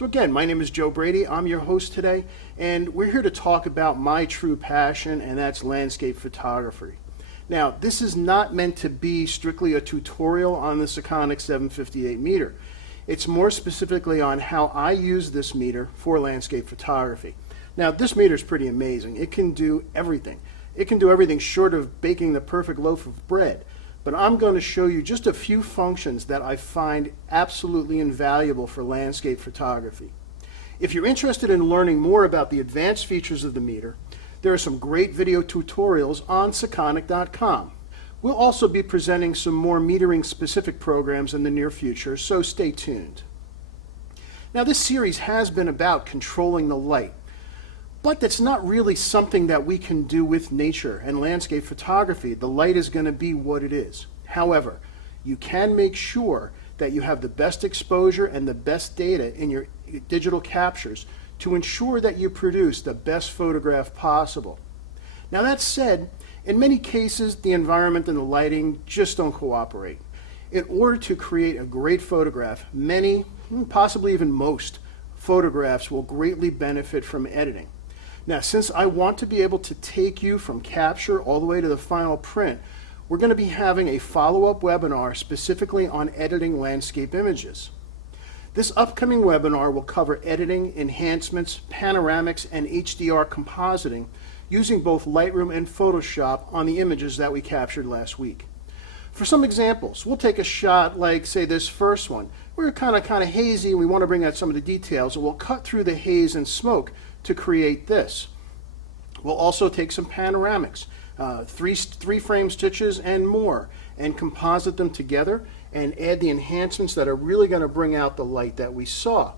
So again, my name is Joe Brady. I'm your host today, and we're here to talk about my true passion, and that's landscape photography. Now, this is not meant to be strictly a tutorial on the Sekonic 758 meter. It's more specifically on how I use this meter for landscape photography. Now, this meter is pretty amazing. It can do everything. It can do everything short of baking the perfect loaf of bread. But I'm going to show you just a few functions that I find absolutely invaluable for landscape photography. If you're interested in learning more about the advanced features of the meter, there are some great video tutorials on Sekonic.com. We'll also be presenting some more metering specific programs in the near future, so stay tuned. Now, this series has been about controlling the light, but that's not really something that we can do with nature and landscape photography. The light is going to be what it is. However, you can make sure that you have the best exposure and the best data in your digital captures to ensure that you produce the best photograph possible. Now, that said, in many cases, the environment and the lighting just don't cooperate. In order to create a great photograph, many, possibly even most, photographs will greatly benefit from editing. Now, since I want to be able to take you from capture all the way to the final print, we're going to be having a follow-up webinar specifically on editing landscape images. This upcoming webinar will cover editing, enhancements, panoramics, and HDR compositing using both Lightroom and Photoshop on the images that we captured last week. For some examples, we'll take a shot like, say, this first one. We're kind of hazy and we want to bring out some of the details, and we'll cut through the haze and smoke to create this. We'll also take some panoramics, three frame stitches and more, and composite them together and add the enhancements that are really going to bring out the light that we saw.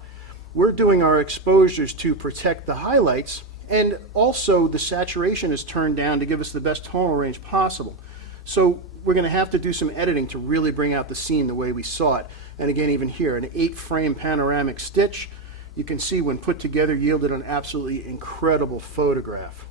We're doing our exposures to protect the highlights, and also the saturation is turned down to give us the best tonal range possible. So we're going to have to do some editing to really bring out the scene the way we saw it. And again, even here, an 8-frame panoramic stitch, you can see when put together yielded an absolutely incredible photograph.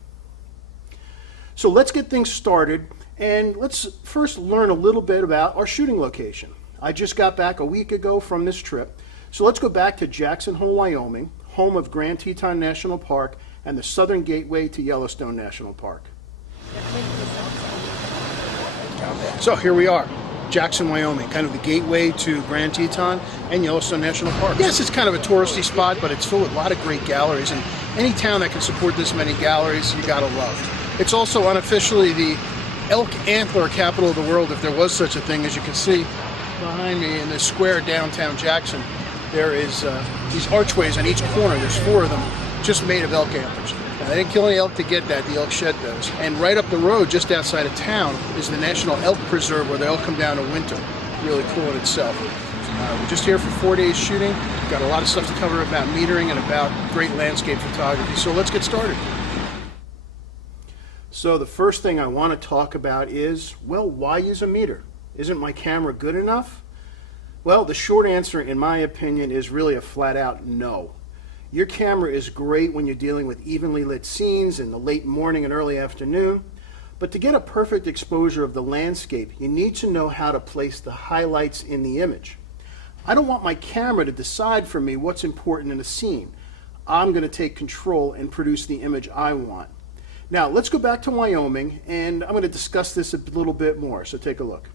So let's get things started, and let's first learn a little bit about our shooting location. I just got back a week ago from this trip, so let's go back to Jackson Hole, Wyoming, home of Grand Teton National Park and the southern gateway to Yellowstone National Park. So here we are. Jackson, Wyoming, kind of the gateway to Grand Teton and Yellowstone National Park. Yes, it's kind of a touristy spot, but it's filled with a lot of great galleries, and any town that can support this many galleries, you gotta love. It's also unofficially the elk antler capital of the world, if there was such a thing. As you can see behind me in the square downtown Jackson, there is these archways on each corner. There's 4 of them, just made of elk antlers. Now, they didn't kill any elk to get that, the elk shed those. And right up the road, just outside of town, is the National Elk Preserve, where the elk come down to winter. Really cool in itself. We're just here for 4 days shooting. Got a lot of stuff to cover about metering and about great landscape photography. So let's get started. So the first thing I want to talk about is, well, why use a meter? Isn't my camera good enough? Well, the short answer, in my opinion, is really a flat-out no. Your camera is great when you're dealing with evenly lit scenes in the late morning and early afternoon, but to get a perfect exposure of the landscape, you need to know how to place the highlights in the image. I don't want my camera to decide for me what's important in a scene. I'm going to take control and produce the image I want. Now, let's go back to Wyoming, and I'm going to discuss this a little bit more, so take a look.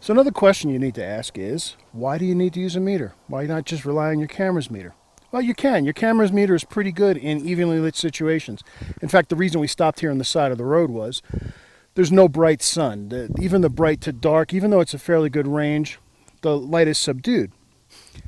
So another question you need to ask is, why do you need to use a meter? Why not just rely on your camera's meter? Well, you can. Your camera's meter is pretty good in evenly lit situations. In fact, the reason we stopped here on the side of the road was there's no bright sun. Even the bright to dark, even though it's a fairly good range, the light is subdued.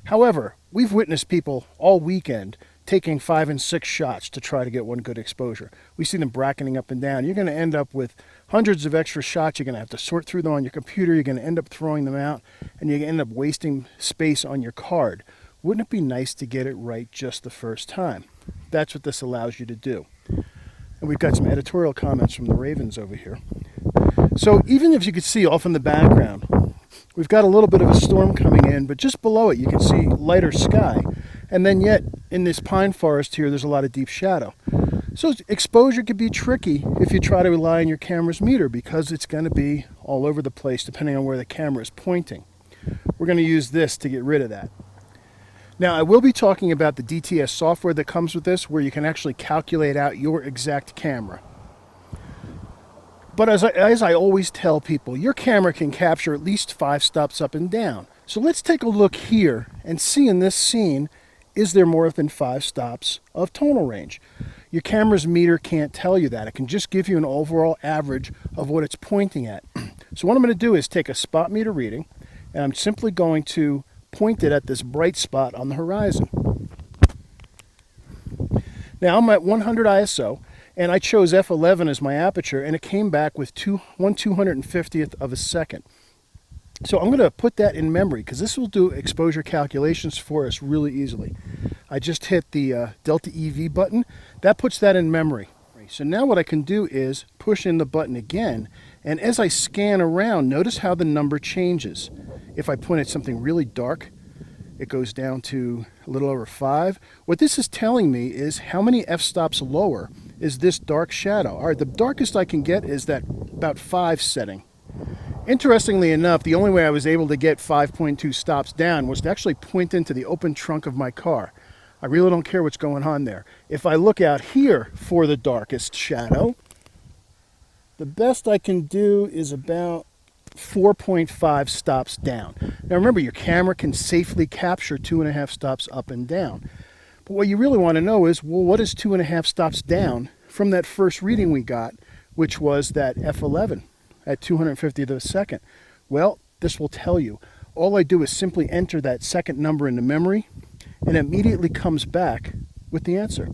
However, we've witnessed people all weekend taking 5 and 6 shots to try to get one good exposure. We see them bracketing up and down. You're going to end up with hundreds of extra shots. You're going to have to sort through them on your computer. You're going to end up throwing them out, and you're going to end up wasting space on your card. Wouldn't it be nice to get it right just the first time? That's what this allows you to do. And we've got some editorial comments from the Ravens over here. So even if you could see off in the background, we've got a little bit of a storm coming in, but just below it you can see lighter sky. And then yet in this pine forest here, there's a lot of deep shadow. So exposure could be tricky if you try to rely on your camera's meter because it's going to be all over the place depending on where the camera is pointing. We're going to use this to get rid of that. Now I will be talking about the DTS software that comes with this where you can actually calculate out your exact camera. But as I always tell people, your camera can capture at least 5 stops up and down. So let's take a look here and see in this scene, is there more than 5 stops of tonal range? Your camera's meter can't tell you that. It can just give you an overall average of what it's pointing at. So what I'm going to do is take a spot meter reading, and I'm simply going to point it at this bright spot on the horizon. Now I'm at 100 ISO, and I chose f11 as my aperture, and it came back with 1/250th of a second. So I'm going to put that in memory because this will do exposure calculations for us really easily. I just hit the Delta EV button. That puts that in memory. So now what I can do is push in the button again, and as I scan around, notice how the number changes. If I point at something really dark, it goes down to a little over 5. What this is telling me is how many f-stops lower is this dark shadow. All right, the darkest I can get is that about 5 setting. Interestingly enough, the only way I was able to get 5.2 stops down was to actually point into the open trunk of my car. I really don't care what's going on there. If I look out here for the darkest shadow, the best I can do is about 4.5 stops down. Now remember, your camera can safely capture 2.5 stops up and down. But what you really want to know is, well, what is 2.5 stops down from that first reading we got, which was that f11 at 250th of a second? Well, this will tell you. All I do is simply enter that second number into memory, and it immediately comes back with the answer.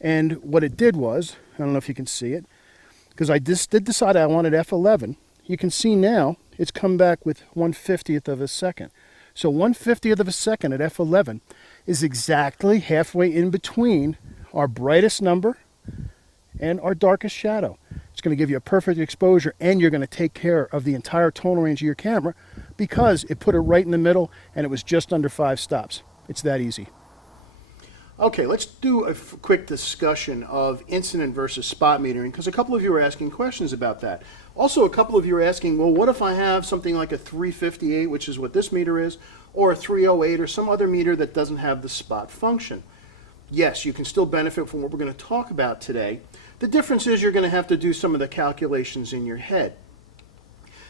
And what it did was, I don't know if you can see it, because I just did decide I wanted f11. You can see now it's come back with 1/50th of a second. So 1/50th of a second at f11 is exactly halfway in between our brightest number and our darkest shadow. It's going to give you a perfect exposure, and you're going to take care of the entire tonal range of your camera because it put it right in the middle and it was just under 5 stops. It's that easy. Okay, let's do a quick discussion of incident versus spot metering because a couple of you are asking questions about that. Also, a couple of you are asking, well, what if I have something like a 358, which is what this meter is, or a 308 or some other meter that doesn't have the spot function? Yes, you can still benefit from what we're going to talk about today. The difference is you're going to have to do some of the calculations in your head.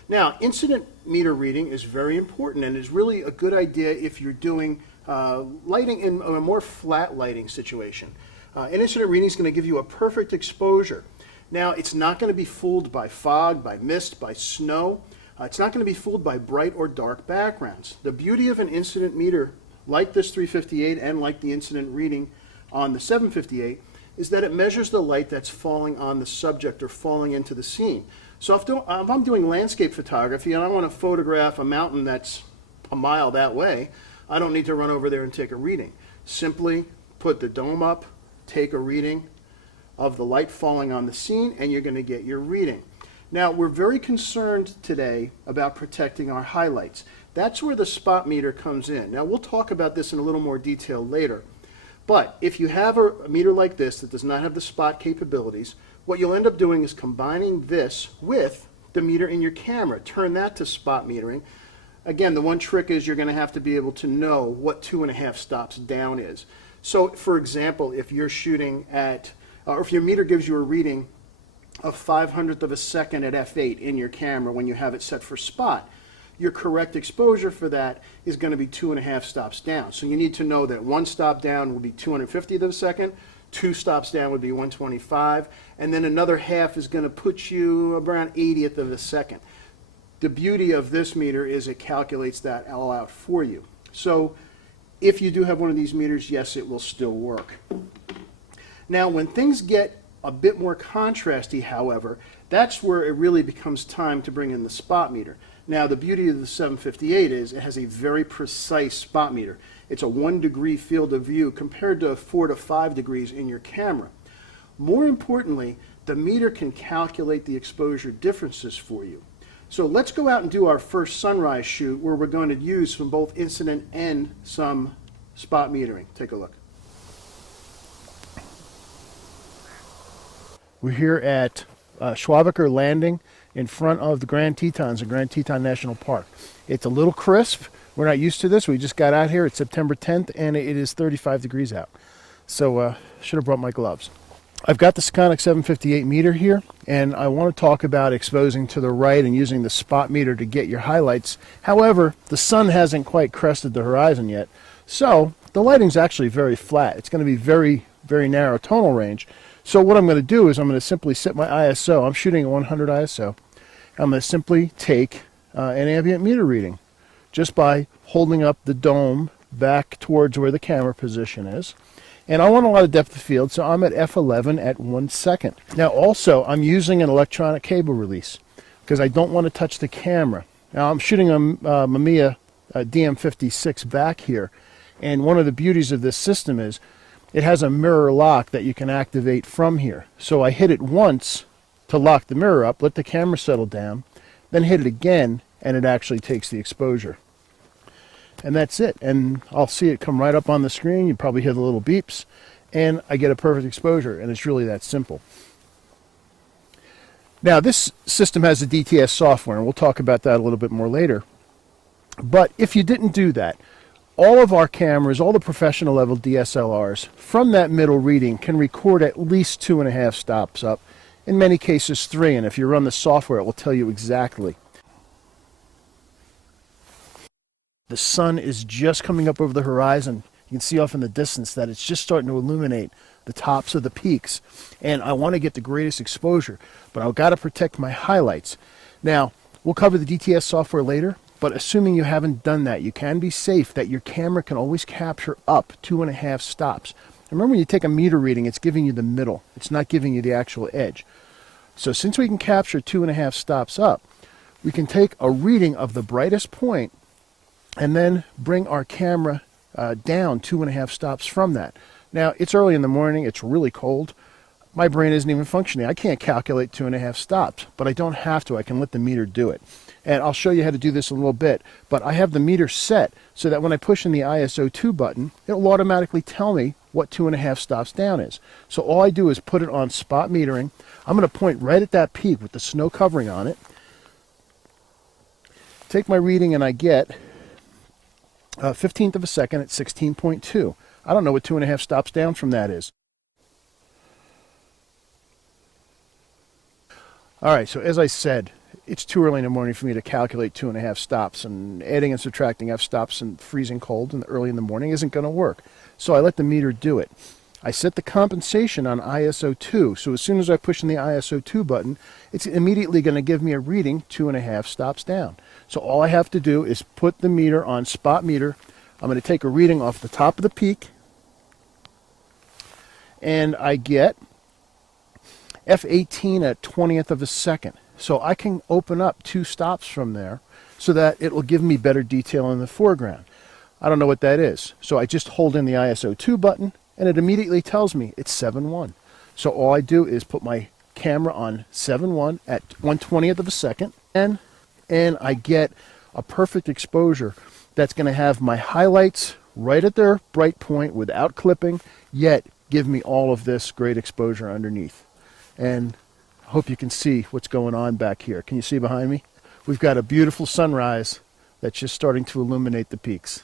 Now, incident meter reading is very important and is really a good idea if you're doing lighting in a more flat lighting situation. An incident reading is going to give you a perfect exposure. Now, it's not going to be fooled by fog, by mist, by snow. It's not going to be fooled by bright or dark backgrounds. The beauty of an incident meter, like this 358 and like the incident reading on the 758, is that it measures the light that's falling on the subject or falling into the scene. So if I'm doing landscape photography and I want to photograph a mountain that's a mile that way, I don't need to run over there and take a reading. Simply put the dome up, take a reading of the light falling on the scene, and you're going to get your reading. Now, we're very concerned today about protecting our highlights. That's where the spot meter comes in. Now, we'll talk about this in a little more detail later. But if you have a meter like this that does not have the spot capabilities, what you'll end up doing is combining this with the meter in your camera. Turn that to spot metering. Again, the one trick is you're going to have to be able to know what 2.5 stops down is. So, for example, if you're shooting at, or if your meter gives you a reading of 500th of a second at f8 in your camera when you have it set for spot, your correct exposure for that is going to be 2.5 stops down. So you need to know that 1 stop down will be 250th of a second, 2 stops down would be 125, and then another half is going to put you around 80th of a second. The beauty of this meter is it calculates that all out for you. So if you do have one of these meters, yes, it will still work. Now, when things get a bit more contrasty, however, that's where it really becomes time to bring in the spot meter. Now, the beauty of the 758 is it has a very precise spot meter. It's a 1 degree field of view compared to 4 to 5 degrees in your camera. More importantly, the meter can calculate the exposure differences for you. So let's go out and do our first sunrise shoot where we're going to use some both incident and some spot metering. Take a look. We're here at Schwabacher Landing in front of the Grand Tetons, the Grand Teton National Park. It's a little crisp. We're not used to this. We just got out here. It's September 10th, and it is 35 degrees out. So should have brought my gloves. I've got the Sekonic 758 meter here, and I want to talk about exposing to the right and using the spot meter to get your highlights. However, the sun hasn't quite crested the horizon yet, so the lighting's actually very flat. It's going to be very, very narrow tonal range. So what I'm going to do is I'm going to simply set my ISO. I'm shooting at 100 ISO. I'm going to simply take an ambient meter reading just by holding up the dome back towards where the camera position is. And I want a lot of depth of field, so I'm at f11 at 1 second. Now also, I'm using an electronic cable release because I don't want to touch the camera. Now I'm shooting a Mamiya DM56 back here, and one of the beauties of this system is it has a mirror lock that you can activate from here. So I hit it once to lock the mirror up, let the camera settle down, then hit it again, and it actually takes the exposure. And that's it. And I'll see it come right up on the screen. You probably hear the little beeps, and I get a perfect exposure, and it's really that simple. Now, this system has the DTS software, and we'll talk about that a little bit more later. But if you didn't do that, all of our cameras, all the professional level DSLRs, from that middle reading can record at least 2.5 stops up, in many cases 3, and if you run the software, it will tell you exactly. The sun is just coming up over the horizon. You can see off in the distance that it's just starting to illuminate the tops of the peaks. And I want to get the greatest exposure, but I've got to protect my highlights. Now, we'll cover the DTS software later, but assuming you haven't done that, you can be safe that your camera can always capture up 2.5 stops. Remember, when you take a meter reading, it's giving you the middle. It's not giving you the actual edge. So since we can capture 2.5 stops up, we can take a reading of the brightest point and then bring our camera down 2.5 stops from that. Now, it's early in the morning, it's really cold. My brain isn't even functioning. I can't calculate 2.5 stops, but I don't have to. I can let the meter do it. And I'll show you how to do this in a little bit, but I have the meter set so that when I push in the ISO 2 button, it'll automatically tell me what 2.5 stops down is. So all I do is put it on spot metering. I'm going to point right at that peak with the snow covering on it, take my reading, and I get 15th of a second at 16.2. I don't know what 2.5 stops down from that is. All right, so as I said, it's too early in the morning for me to calculate 2.5 stops, and adding and subtracting f-stops in freezing cold and early in the morning isn't going to work. So I let the meter do it. I set the compensation on ISO 2, so as soon as I push in the ISO 2 button, it's immediately going to give me a reading 2.5 stops down. So all I have to do is put the meter on spot meter. I'm going to take a reading off the top of the peak, and I get F18 at 20th of a second. So I can open up 2 stops from there so that it will give me better detail in the foreground. I don't know what that is. So I just hold in the ISO 2 button, and it immediately tells me it's 7.1. So all I do is put my camera on 7.1 at 1/20th of a second, and I get a perfect exposure that's going to have my highlights right at their bright point without clipping, yet give me all of this great exposure underneath. And I hope you can see what's going on back here. Can you see behind me? We've got a beautiful sunrise that's just starting to illuminate the peaks.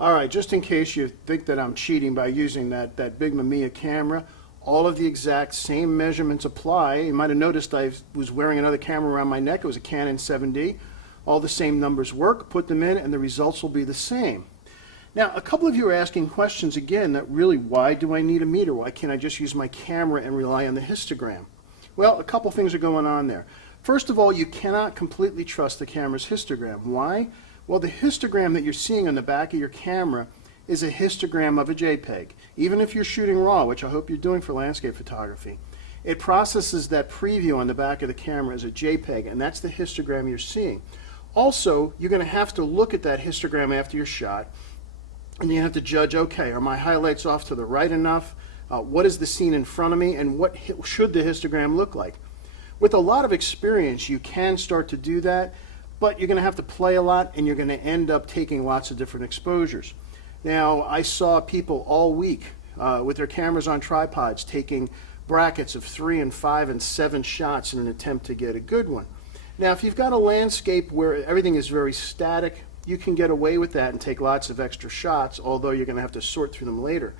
All right, just in case you think that I'm cheating by using that big Mamiya camera, all of the exact same measurements apply. You might have noticed I was wearing another camera around my neck. It was a Canon 7D. All the same numbers work. Put them in and the results will be the same. Now, a couple of you are asking questions again that really, why do I need a meter? Why can't I just use my camera and rely on the histogram? Well, a couple things are going on there. First of all, you cannot completely trust the camera's histogram. Why? Well, the histogram that you're seeing on the back of your camera is a histogram of a JPEG. Even if you're shooting RAW, which I hope you're doing for landscape photography, it processes that preview on the back of the camera as a JPEG, and that's the histogram you're seeing. Also, you're going to have to look at that histogram after your shot, and you have to judge, okay, are my highlights off to the right enough? What is the scene in front of me, and what should the histogram look like? With a lot of experience, you can start to do that, but you're going to have to play a lot, and you're going to end up taking lots of different exposures. Now, I saw people all week with their cameras on tripods taking brackets of 3 and 5 and 7 shots in an attempt to get a good one. Now, if you've got a landscape where everything is very static, you can get away with that and take lots of extra shots, although you're going to have to sort through them later.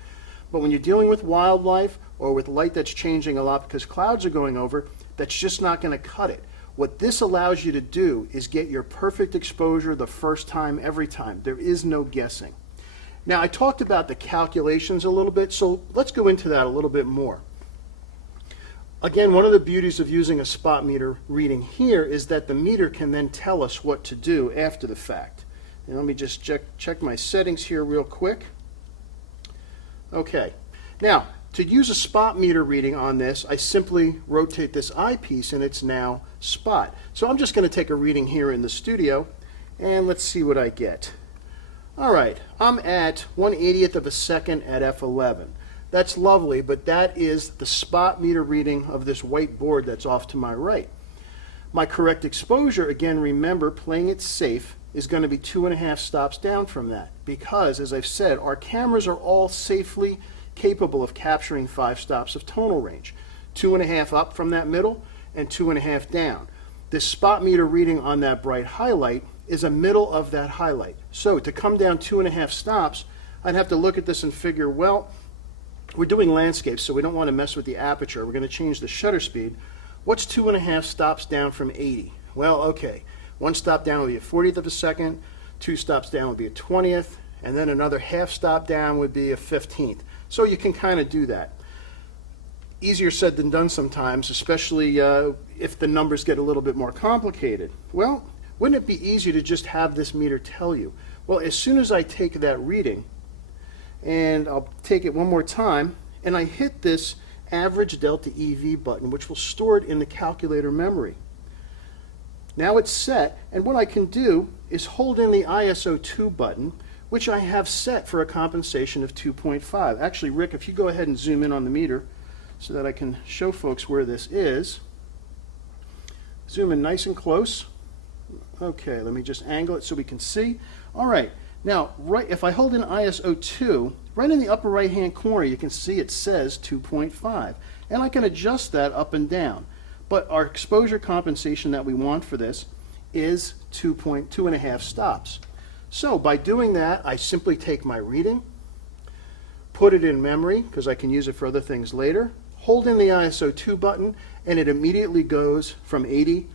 But when you're dealing with wildlife or with light that's changing a lot because clouds are going over, that's just not going to cut it. What this allows you to do is get your perfect exposure the first time, every time. There is no guessing. Now, I talked about the calculations a little bit, so let's go into that a little bit more. Again, one of the beauties of using a spot meter reading here is that the meter can then tell us what to do after the fact. And let me just check my settings here real quick. Okay, now to use a spot meter reading on this, I simply rotate this eyepiece and it's now spot. So I'm just going to take a reading here in the studio and let's see what I get. All right, I'm at 1/80th of a second at f11. That's lovely, but that is the spot meter reading of this white board that's off to my right. My correct exposure, again, remember, playing it safe, is going to be 2.5 stops down from that because, as I've said, our cameras are all safely capable of capturing 5 stops of tonal range. 2.5 up from that middle and 2.5 down. This spot meter reading on that bright highlight is a middle of that highlight. So to come down 2.5 stops, I'd have to look at this and figure, well, we're doing landscapes, so we don't want to mess with the aperture. We're going to change the shutter speed. What's 2.5 stops down from 80? Well, okay, 1 stop down would be a 40th of a second, 2 stops down would be a 20th, and then another half stop down would be a 15th. So you can kind of do that. Easier said than done sometimes, especially if the numbers get a little bit more complicated. Well, wouldn't it be easier to just have this meter tell you? Well, as soon as I take that reading, and I'll take it one more time, and I hit this average delta EV button, which will store it in the calculator memory. Now it's set, and what I can do is hold in the ISO 2 button, which I have set for a compensation of 2.5. Actually, Rick, if you go ahead and zoom in on the meter so that I can show folks where this is. Zoom in nice and close. Okay, let me just angle it so we can see. All right. Now, if I hold in ISO 2, right in the upper right-hand corner, you can see it says 2.5. And I can adjust that up and down. But our exposure compensation that we want for this is 2.5 stops. So by doing that, I simply take my reading, put it in memory, because I can use it for other things later, hold in the ISO 2 button, and it immediately goes from 80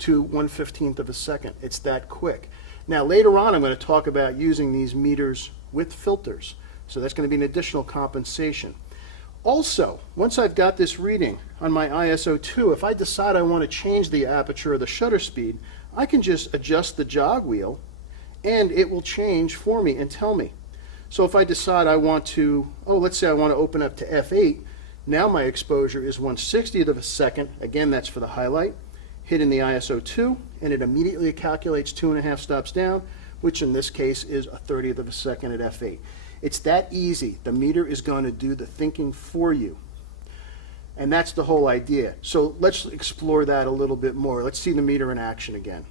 to 1/15th of a second. It's that quick. Now later on I'm going to talk about using these meters with filters. So that's going to be an additional compensation. Also, once I've got this reading on my ISO 2, if I decide I want to change the aperture or the shutter speed, I can just adjust the jog wheel and it will change for me and tell me. So if I decide I want to, let's say I want to open up to f8, now my exposure is 1/60th of a second. Again, that's for the highlight. Hit in the ISO 2, and it immediately calculates 2.5 stops down, which in this case is a 30th of a second at f8. It's that easy. The meter is going to do the thinking for you. And that's the whole idea. So let's explore that a little bit more. Let's see the meter in action again.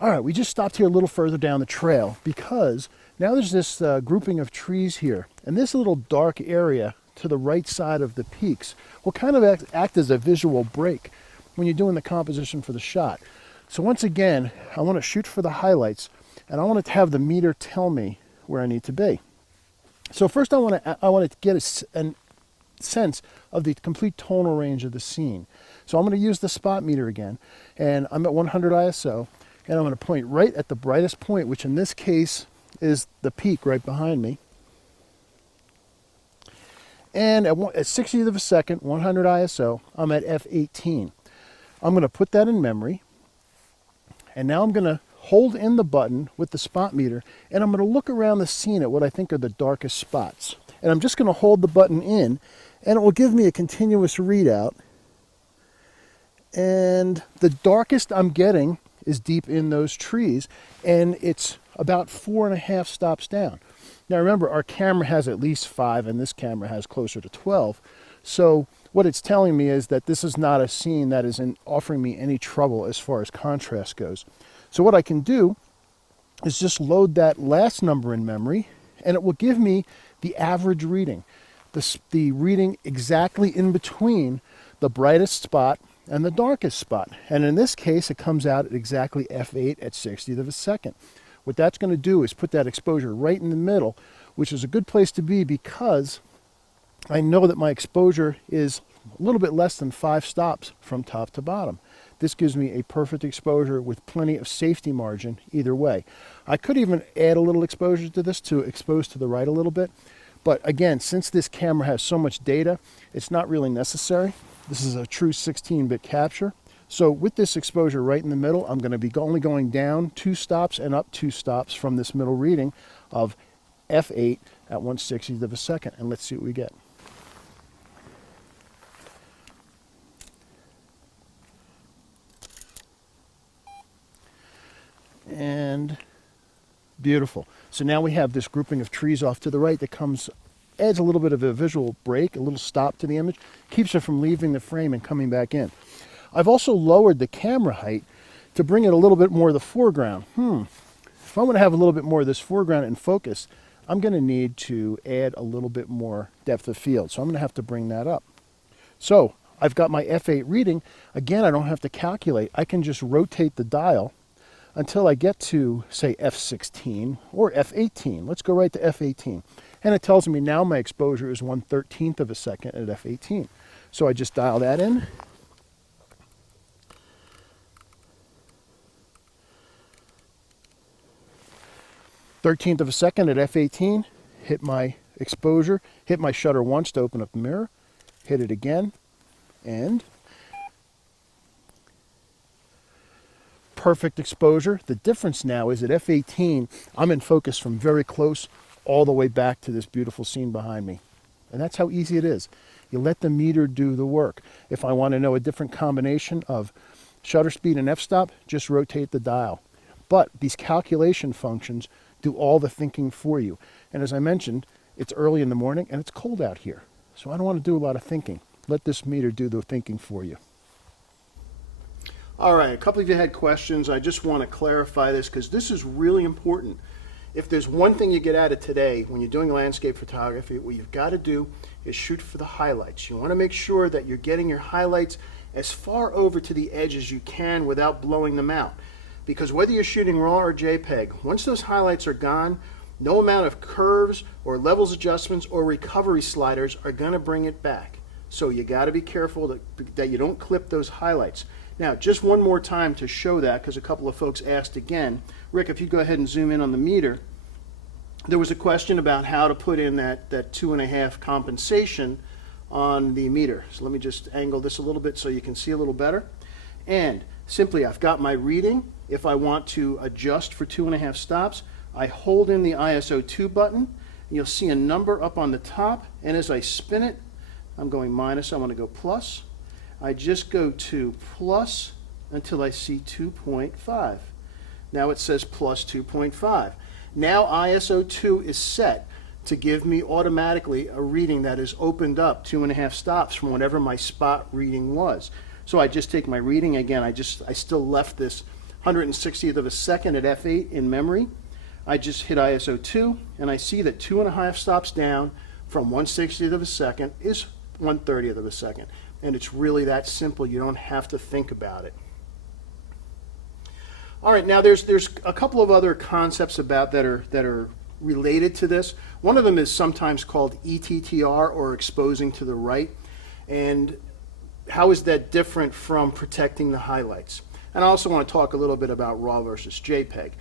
All right, we just stopped here a little further down the trail because now there's this grouping of trees here. And this little dark area to the right side of the peaks will kind of act as a visual break when you're doing the composition for the shot. So once again, I want to shoot for the highlights, and I want to have the meter tell me where I need to be. So first I want to get a sense of the complete tonal range of the scene. So I'm going to use the spot meter again, and I'm at 100 ISO, and I'm going to point right at the brightest point, which in this case is the peak right behind me. And at 60th of a second, 100 ISO, I'm at f18. I'm going to put that in memory, and now I'm going to hold in the button with the spot meter, and I'm going to look around the scene at what I think are the darkest spots. And I'm just going to hold the button in, and it will give me a continuous readout. And the darkest I'm getting is deep in those trees, and it's about 4.5 stops down. Now remember, our camera has at least 5, and this camera has closer to 12. So what it's telling me is that this is not a scene that isn't offering me any trouble as far as contrast goes. So what I can do is just load that last number in memory, and it will give me the average reading, the reading exactly in between the brightest spot and the darkest spot. And in this case, it comes out at exactly f8 at 60th of a second. What that's going to do is put that exposure right in the middle, which is a good place to be because I know that my exposure is a little bit less than 5 stops from top to bottom. This gives me a perfect exposure with plenty of safety margin either way. I could even add a little exposure to this to expose to the right a little bit. But again, since this camera has so much data, it's not really necessary. This is a true 16-bit capture. So with this exposure right in the middle, I'm going to be only going down 2 stops and up 2 stops from this middle reading of f8 at 1/60th of a second. And let's see what we get. And beautiful. So now we have this grouping of trees off to the right that adds a little bit of a visual break, a little stop to the image, keeps it from leaving the frame and coming back in. I've also lowered the camera height to bring it a little bit more to the foreground. If I want to have a little bit more of this foreground in focus, I'm going to need to add a little bit more depth of field. So I'm going to have to bring that up. So I've got my f8 reading. Again, I don't have to calculate. I can just rotate the dial until I get to, say, f16 or f18. Let's go right to f18. And it tells me now my exposure is 1/13th of a second at f18. So I just dial that in. .13th of a second at f18. Hit my exposure. Hit my shutter once to open up the mirror. Hit it again. And perfect exposure. The difference now is at f18, I'm in focus from very close all the way back to this beautiful scene behind me. And that's how easy it is. You let the meter do the work. If I want to know a different combination of shutter speed and f-stop, just rotate the dial. But these calculation functions do all the thinking for you. And as I mentioned, it's early in the morning and it's cold out here. So I don't want to do a lot of thinking. Let this meter do the thinking for you. All right, a couple of you had questions. I just want to clarify this because this is really important. If there's one thing you get out of today when you're doing landscape photography, what you've got to do is shoot for the highlights. You want to make sure that you're getting your highlights as far over to the edge as you can without blowing them out. Because whether you're shooting RAW or JPEG, once those highlights are gone, no amount of curves or levels adjustments or recovery sliders are going to bring it back. So you got to be careful that you don't clip those highlights. Now, just one more time to show that, because a couple of folks asked again. Rick, if you go ahead and zoom in on the meter, there was a question about how to put in that 2.5 compensation on the meter. So let me just angle this a little bit so you can see a little better. And simply, I've got my reading. If I want to adjust for 2.5 stops, I hold in the ISO 2 button. And you'll see a number up on the top. And as I spin it, I'm going minus, I want to go plus. I just go to plus until I see 2.5. Now it says plus 2.5. Now ISO 2 is set to give me automatically a reading that is opened up 2.5 stops from whatever my spot reading was. So I just take my reading again. I still left this 160th of a second at f8 in memory. I just hit ISO 2 and I see that 2.5 stops down from 1/60th of a second is 1/30th of a second. And it's really that simple. You don't have to think about it. All right, now there's a couple of other concepts about that are related to this. One of them is sometimes called ETTR, or exposing to the right. And how is that different from protecting the highlights? And I also want to talk a little bit about RAW versus JPEG.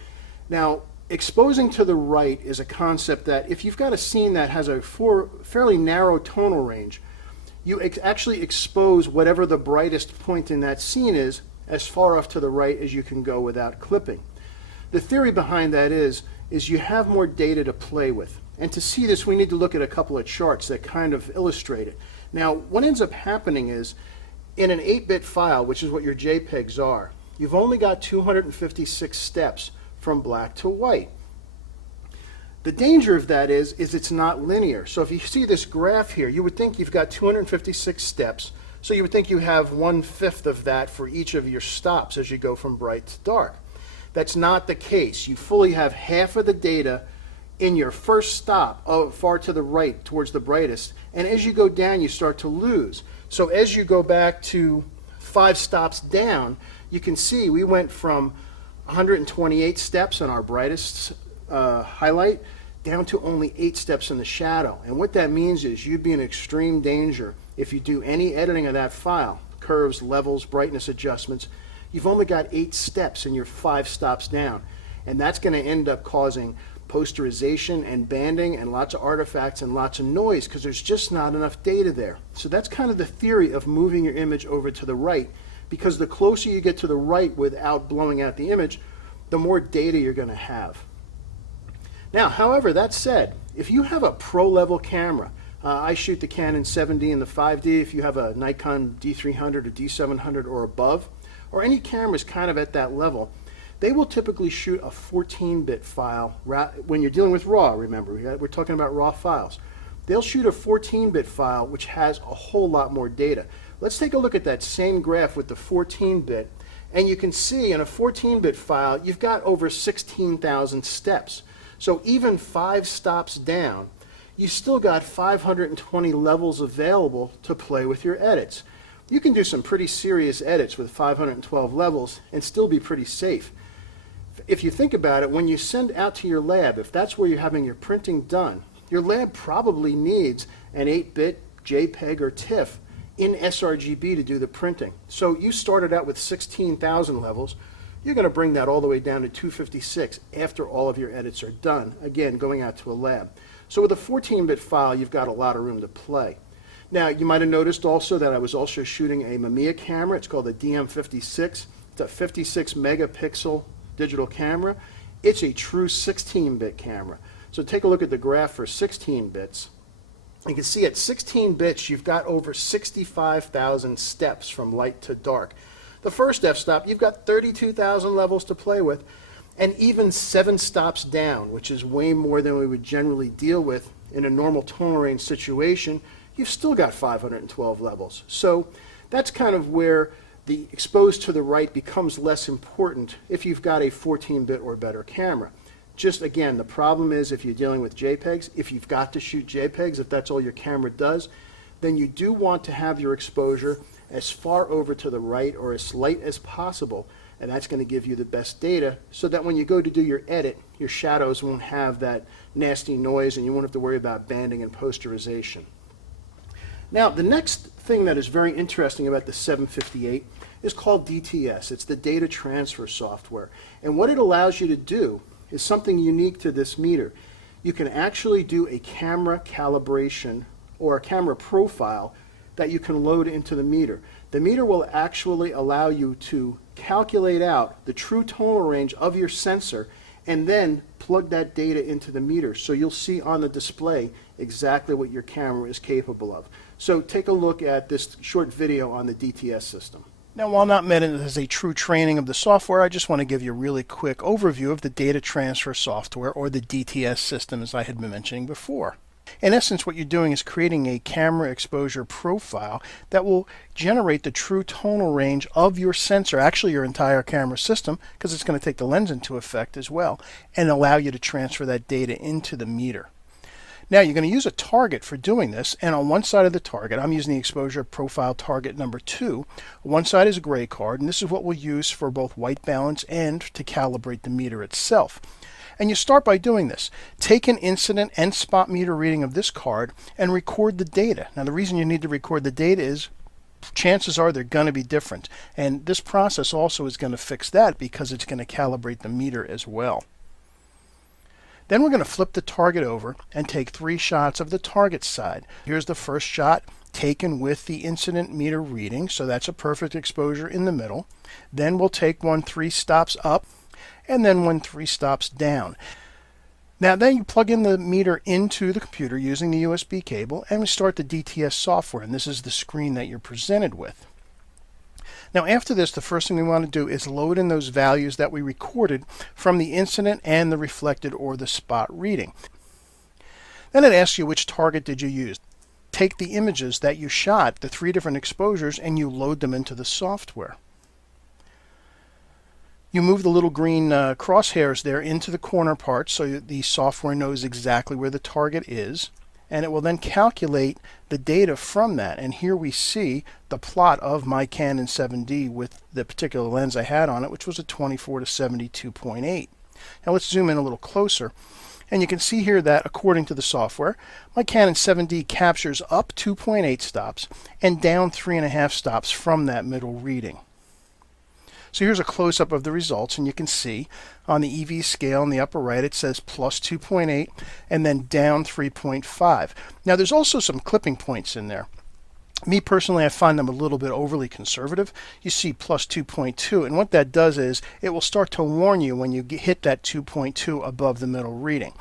Now, exposing to the right is a concept that if you've got a scene that has a fairly narrow tonal range, you actually expose whatever the brightest point in that scene is as far off to the right as you can go without clipping. The theory behind that is you have more data to play with. And to see this, we need to look at a couple of charts that kind of illustrate it. Now, what ends up happening is, in an 8-bit file, which is what your JPEGs are, you've only got 256 steps from black to white. The danger of that is it's not linear. So if you see this graph here, you would think you've got 256 steps. So you would think you have 1/5 of that for each of your stops as you go from bright to dark. That's not the case. You fully have half of the data in your first stop far to the right towards the brightest, and as you go down you start to lose. So as you go back to 5 stops down, you can see we went from 128 steps on our brightest highlight down to only 8 steps in the shadow. And what that means is you'd be in extreme danger if you do any editing of that file, curves, levels, brightness adjustments. You've only got 8 steps in your 5 stops down, and that's going to end up causing posterization and banding and lots of artifacts and lots of noise because there's just not enough data there. So that's kind of the theory of moving your image over to the right, because the closer you get to the right without blowing out the image, the more data you're going to have. Now, however, that said, if you have a pro level camera, I shoot the Canon 7D and the 5D. If you have a Nikon D300 or D700 or above, or any cameras kind of at that level, they will typically shoot a 14-bit file. When you're dealing with RAW, remember, we're talking about RAW files. They'll shoot a 14-bit file which has a whole lot more data. Let's take a look at that same graph with the 14-bit, and you can see in a 14-bit file you've got over 16,000 steps. So even 5 stops down, you still got 520 levels available to play with your edits. You can do some pretty serious edits with 512 levels and still be pretty safe. If you think about it, when you send out to your lab, if that's where you're having your printing done, your lab probably needs an 8-bit JPEG or TIFF in sRGB to do the printing. So you started out with 16,000 levels. You're going to bring that all the way down to 256 after all of your edits are done, again, going out to a lab. So with a 14-bit file, you've got a lot of room to play. Now, you might have noticed also that I was also shooting a Mamiya camera. It's called the DM56. It's a 56 megapixel digital camera. It's a true 16-bit camera. So take a look at the graph for 16 bits. You can see at 16 bits, you've got over 65,000 steps from light to dark. The first f-stop, you've got 32,000 levels to play with, and even 7 stops down, which is way more than we would generally deal with in a normal tonal range situation, you've still got 512 levels. So that's kind of where the exposed to the right becomes less important if you've got a 14-bit or better camera. Just again, the problem is if you're dealing with JPEGs, if you've got to shoot JPEGs, if that's all your camera does, then you do want to have your exposure as far over to the right or as slight as possible, and that's going to give you the best data so that when you go to do your edit, your shadows won't have that nasty noise and you won't have to worry about banding and posterization. Now, the next thing that is very interesting about the 758 is called DTS. It's the data transfer software. And what it allows you to do is something unique to this meter. You can actually do a camera calibration or a camera profile that you can load into the meter. The meter will actually allow you to calculate out the true tonal range of your sensor and then plug that data into the meter. So you'll see on the display exactly what your camera is capable of. So take a look at this short video on the DTS system. Now, while not meant as a true training of the software, I just want to give you a really quick overview of the data transfer software, or the DTS system, as I had been mentioning before. In essence, what you're doing is creating a camera exposure profile that will generate the true tonal range of your sensor, actually your entire camera system, because it's going to take the lens into effect as well, and allow you to transfer that data into the meter. Now, you're going to use a target for doing this, and on one side of the target, I'm using the exposure profile target number 2. One side is a gray card, and this is what we'll use for both white balance and to calibrate the meter itself. And you start by doing this. Take an incident and spot meter reading of this card and record the data. Now, the reason you need to record the data is chances are they're going to be different, and this process also is going to fix that because it's going to calibrate the meter as well. Then we're going to flip the target over and take 3 shots of the target side. Here's the first shot taken with the incident meter reading, so that's a perfect exposure in the middle. Then we'll take one 3 stops up and then one 3 stops down. Now then you plug in the meter into the computer using the USB cable and we start the DTS software, and this is the screen that you're presented with. Now after this, the first thing we want to do is load in those values that we recorded from the incident and the reflected or the spot reading. Then it asks you which target did you use. Take the images that you shot, the 3 different exposures, and you load them into the software. You move the little green crosshairs there into the corner part so that the software knows exactly where the target is, and it will then calculate the data from that. And here we see the plot of my Canon 7D with the particular lens I had on it, which was a 24 to 72.8. Now let's zoom in a little closer. And you can see here that according to the software, my Canon 7D captures up 2.8 stops and down 3.5 stops from that middle reading. So here's a close-up of the results, and you can see on the EV scale in the upper right it says plus 2.8 and then down 3.5. Now there's also some clipping points in there. Me personally, I find them a little bit overly conservative. You see plus 2.2, and what that does is it will start to warn you when you hit that 2.2 above the middle reading.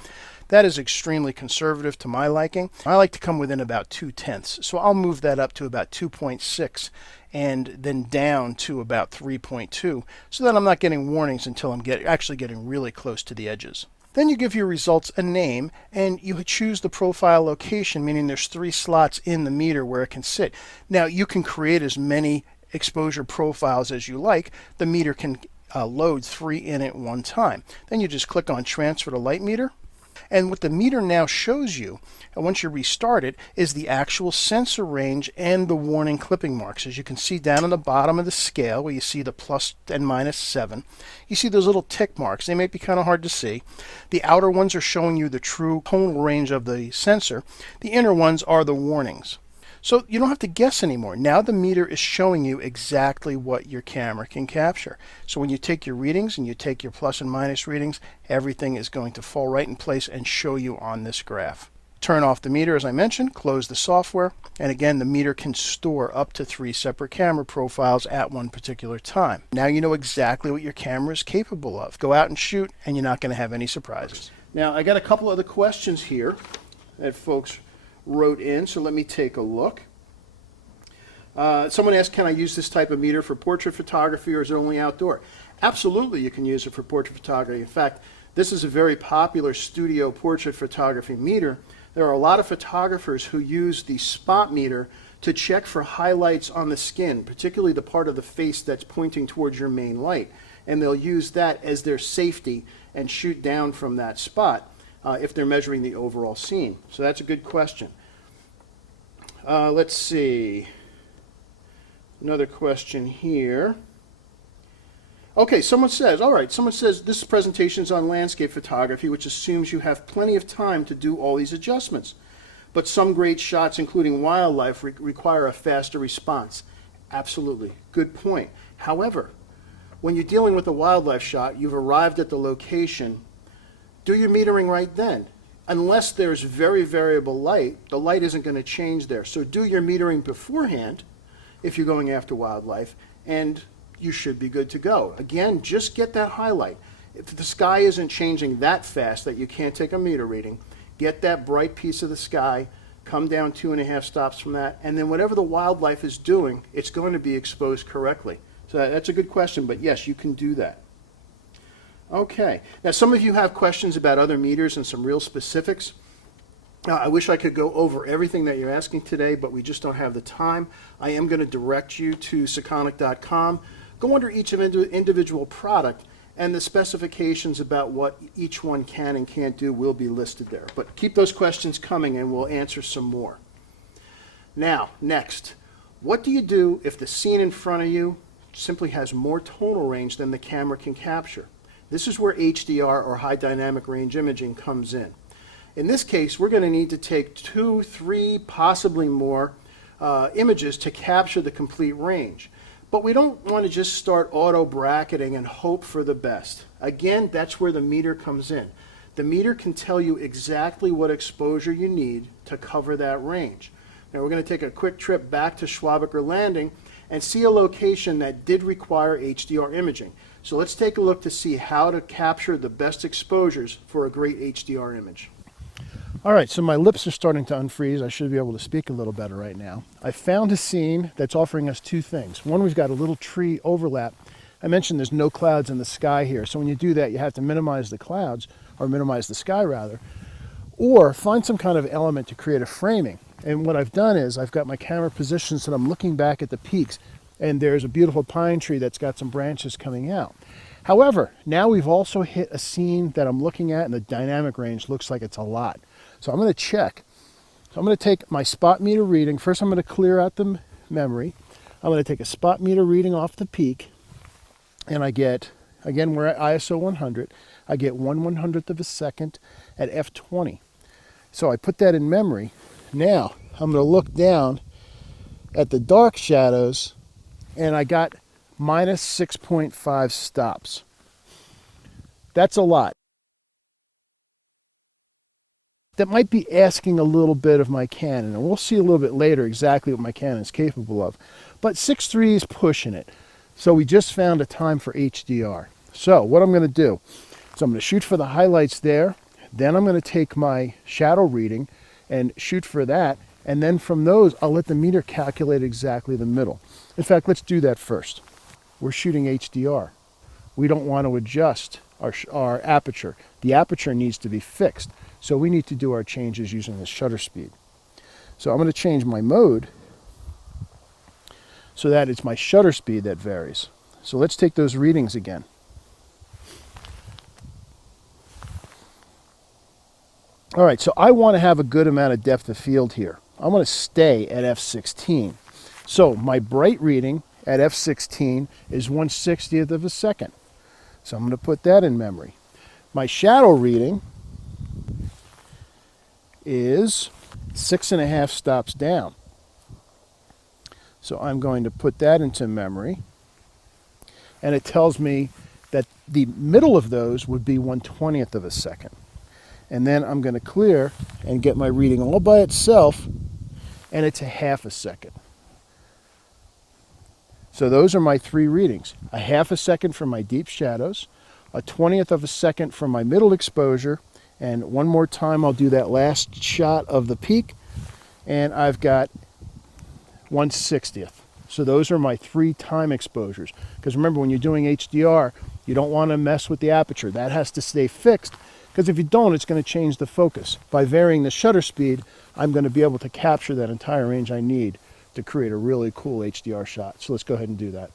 That is extremely conservative to my liking. I like to come within about 0.2, so I'll move that up to about 2.6 and then down to about 3.2 so that I'm not getting warnings until I'm actually getting really close to the edges. Then you give your results a name and you choose the profile location, meaning there's 3 slots in the meter where it can sit. Now you can create as many exposure profiles as you like. The meter can load 3 in at one time. Then you just click on transfer to light meter. And what the meter now shows you, once you restart it, is the actual sensor range and the warning clipping marks. As you can see down on the bottom of the scale where you see the plus and minus 7, you see those little tick marks. They may be kind of hard to see. The outer ones are showing you the true tonal range of the sensor. The inner ones are the warnings. So you don't have to guess anymore. Now the meter is showing you exactly what your camera can capture. So when you take your readings and you take your plus and minus readings, everything is going to fall right in place and show you on this graph. Turn off the meter, as I mentioned, close the software, and again the meter can store up to 3 separate camera profiles at one particular time. Now you know exactly what your camera is capable of. Go out and shoot and you're not going to have any surprises. Now I got a couple other questions here that folks wrote in, so let me take a look. Someone asked, can I use this type of meter for portrait photography or is it only outdoor? Absolutely, you can use it for portrait photography. In fact, this is a very popular studio portrait photography meter. There are a lot of photographers who use the spot meter to check for highlights on the skin, particularly the part of the face that's pointing towards your main light. And they'll use that as their safety and shoot down from that spot if they're measuring the overall scene. So that's a good question. Let's see. Another question here. Okay, someone says this presentation is on landscape photography, which assumes you have plenty of time to do all these adjustments. But some great shots, including wildlife, require a faster response. Absolutely. Good point. However, when you're dealing with a wildlife shot, you've arrived at the location. Do your metering right then. Unless there's very variable light, the light isn't going to change there. So do your metering beforehand if you're going after wildlife, and you should be good to go. Again, just get that highlight. If the sky isn't changing that fast that you can't take a meter reading, get that bright piece of the sky, come down 2.5 stops from that, and then whatever the wildlife is doing, it's going to be exposed correctly. So that's a good question, but yes, you can do that. Okay, now some of you have questions about other meters and some real specifics. I wish I could go over everything that you're asking today, but we just don't have the time. I am going to direct you to Sekonic.com. Go under each individual product, and the specifications about what each one can and can't do will be listed there. But keep those questions coming, and we'll answer some more. Now, next, what do you do if the scene in front of you simply has more tonal range than the camera can capture? This is where HDR, or high dynamic range imaging, comes in. In this case, we're going to need to take 2, 3, possibly more images to capture the complete range. But we don't want to just start auto bracketing and hope for the best. Again, that's where the meter comes in. The meter can tell you exactly what exposure you need to cover that range. Now we're going to take a quick trip back to Schwabiker Landing and see a location that did require HDR imaging. So let's take a look to see how to capture the best exposures for a great HDR image. All right, so my lips are starting to unfreeze. I should be able to speak a little better right now. I found a scene that's offering us 2 things. One, we've got a little tree overlap. I mentioned there's no clouds in the sky here, so when you do that, you have to minimize the clouds, or minimize the sky rather, or find some kind of element to create a framing. And what I've done is I've got my camera positioned so that I'm looking back at the peaks, and there's a beautiful pine tree that's got some branches coming out. However, now we've also hit a scene that I'm looking at and the dynamic range looks like it's a lot. So I'm going to check. So I'm going to take my spot meter reading. First I'm going to clear out the memory. I'm going to take a spot meter reading off the peak, and I get, again, we're at ISO 100, I get 1/100th of a second at f20. So I put that in memory. Now I'm going to look down at the dark shadows, and I got minus 6.5 stops. That's a lot. That might be asking a little bit of my Canon, and we'll see a little bit later exactly what my Canon is capable of. But 6.3 is pushing it. So we just found a time for HDR. So what I'm going to do is I'm going to shoot for the highlights there. Then I'm going to take my shadow reading and shoot for that. And then from those, I'll let the meter calculate exactly the middle. In fact, let's do that first. We're shooting HDR. We don't want to adjust our aperture. The aperture needs to be fixed. So we need to do our changes using the shutter speed. So I'm going to change my mode so that it's my shutter speed that varies. So let's take those readings again. All right, so I want to have a good amount of depth of field here. I want to stay at f16. So my bright reading at f16 is 1/60th of a second. So I'm going to put that in memory. My shadow reading is 6.5 stops down. So I'm going to put that into memory. And it tells me that the middle of those would be 1/20th of a second. And then I'm going to clear and get my reading all by itself, and it's a half a second. So those are my three readings. A half a second for my deep shadows, a 20th of a second for my middle exposure, and one more time I'll do that last shot of the peak, and I've got 1/60th. So those are my three time exposures. Because remember, when you're doing HDR, you don't want to mess with the aperture. That has to stay fixed, because if you don't, it's going to change the focus. By varying the shutter speed, I'm going to be able to capture that entire range I need to create a really cool HDR shot. So let's go ahead and do that.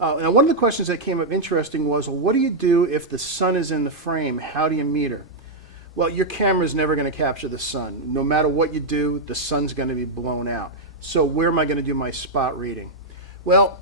Now, one of the questions that came up interesting was, well, what do you do if the sun is in the frame? How do you meter? Well, your camera is never going to capture the sun. No matter what you do, the sun's going to be blown out. So where am I going to do my spot reading? Well,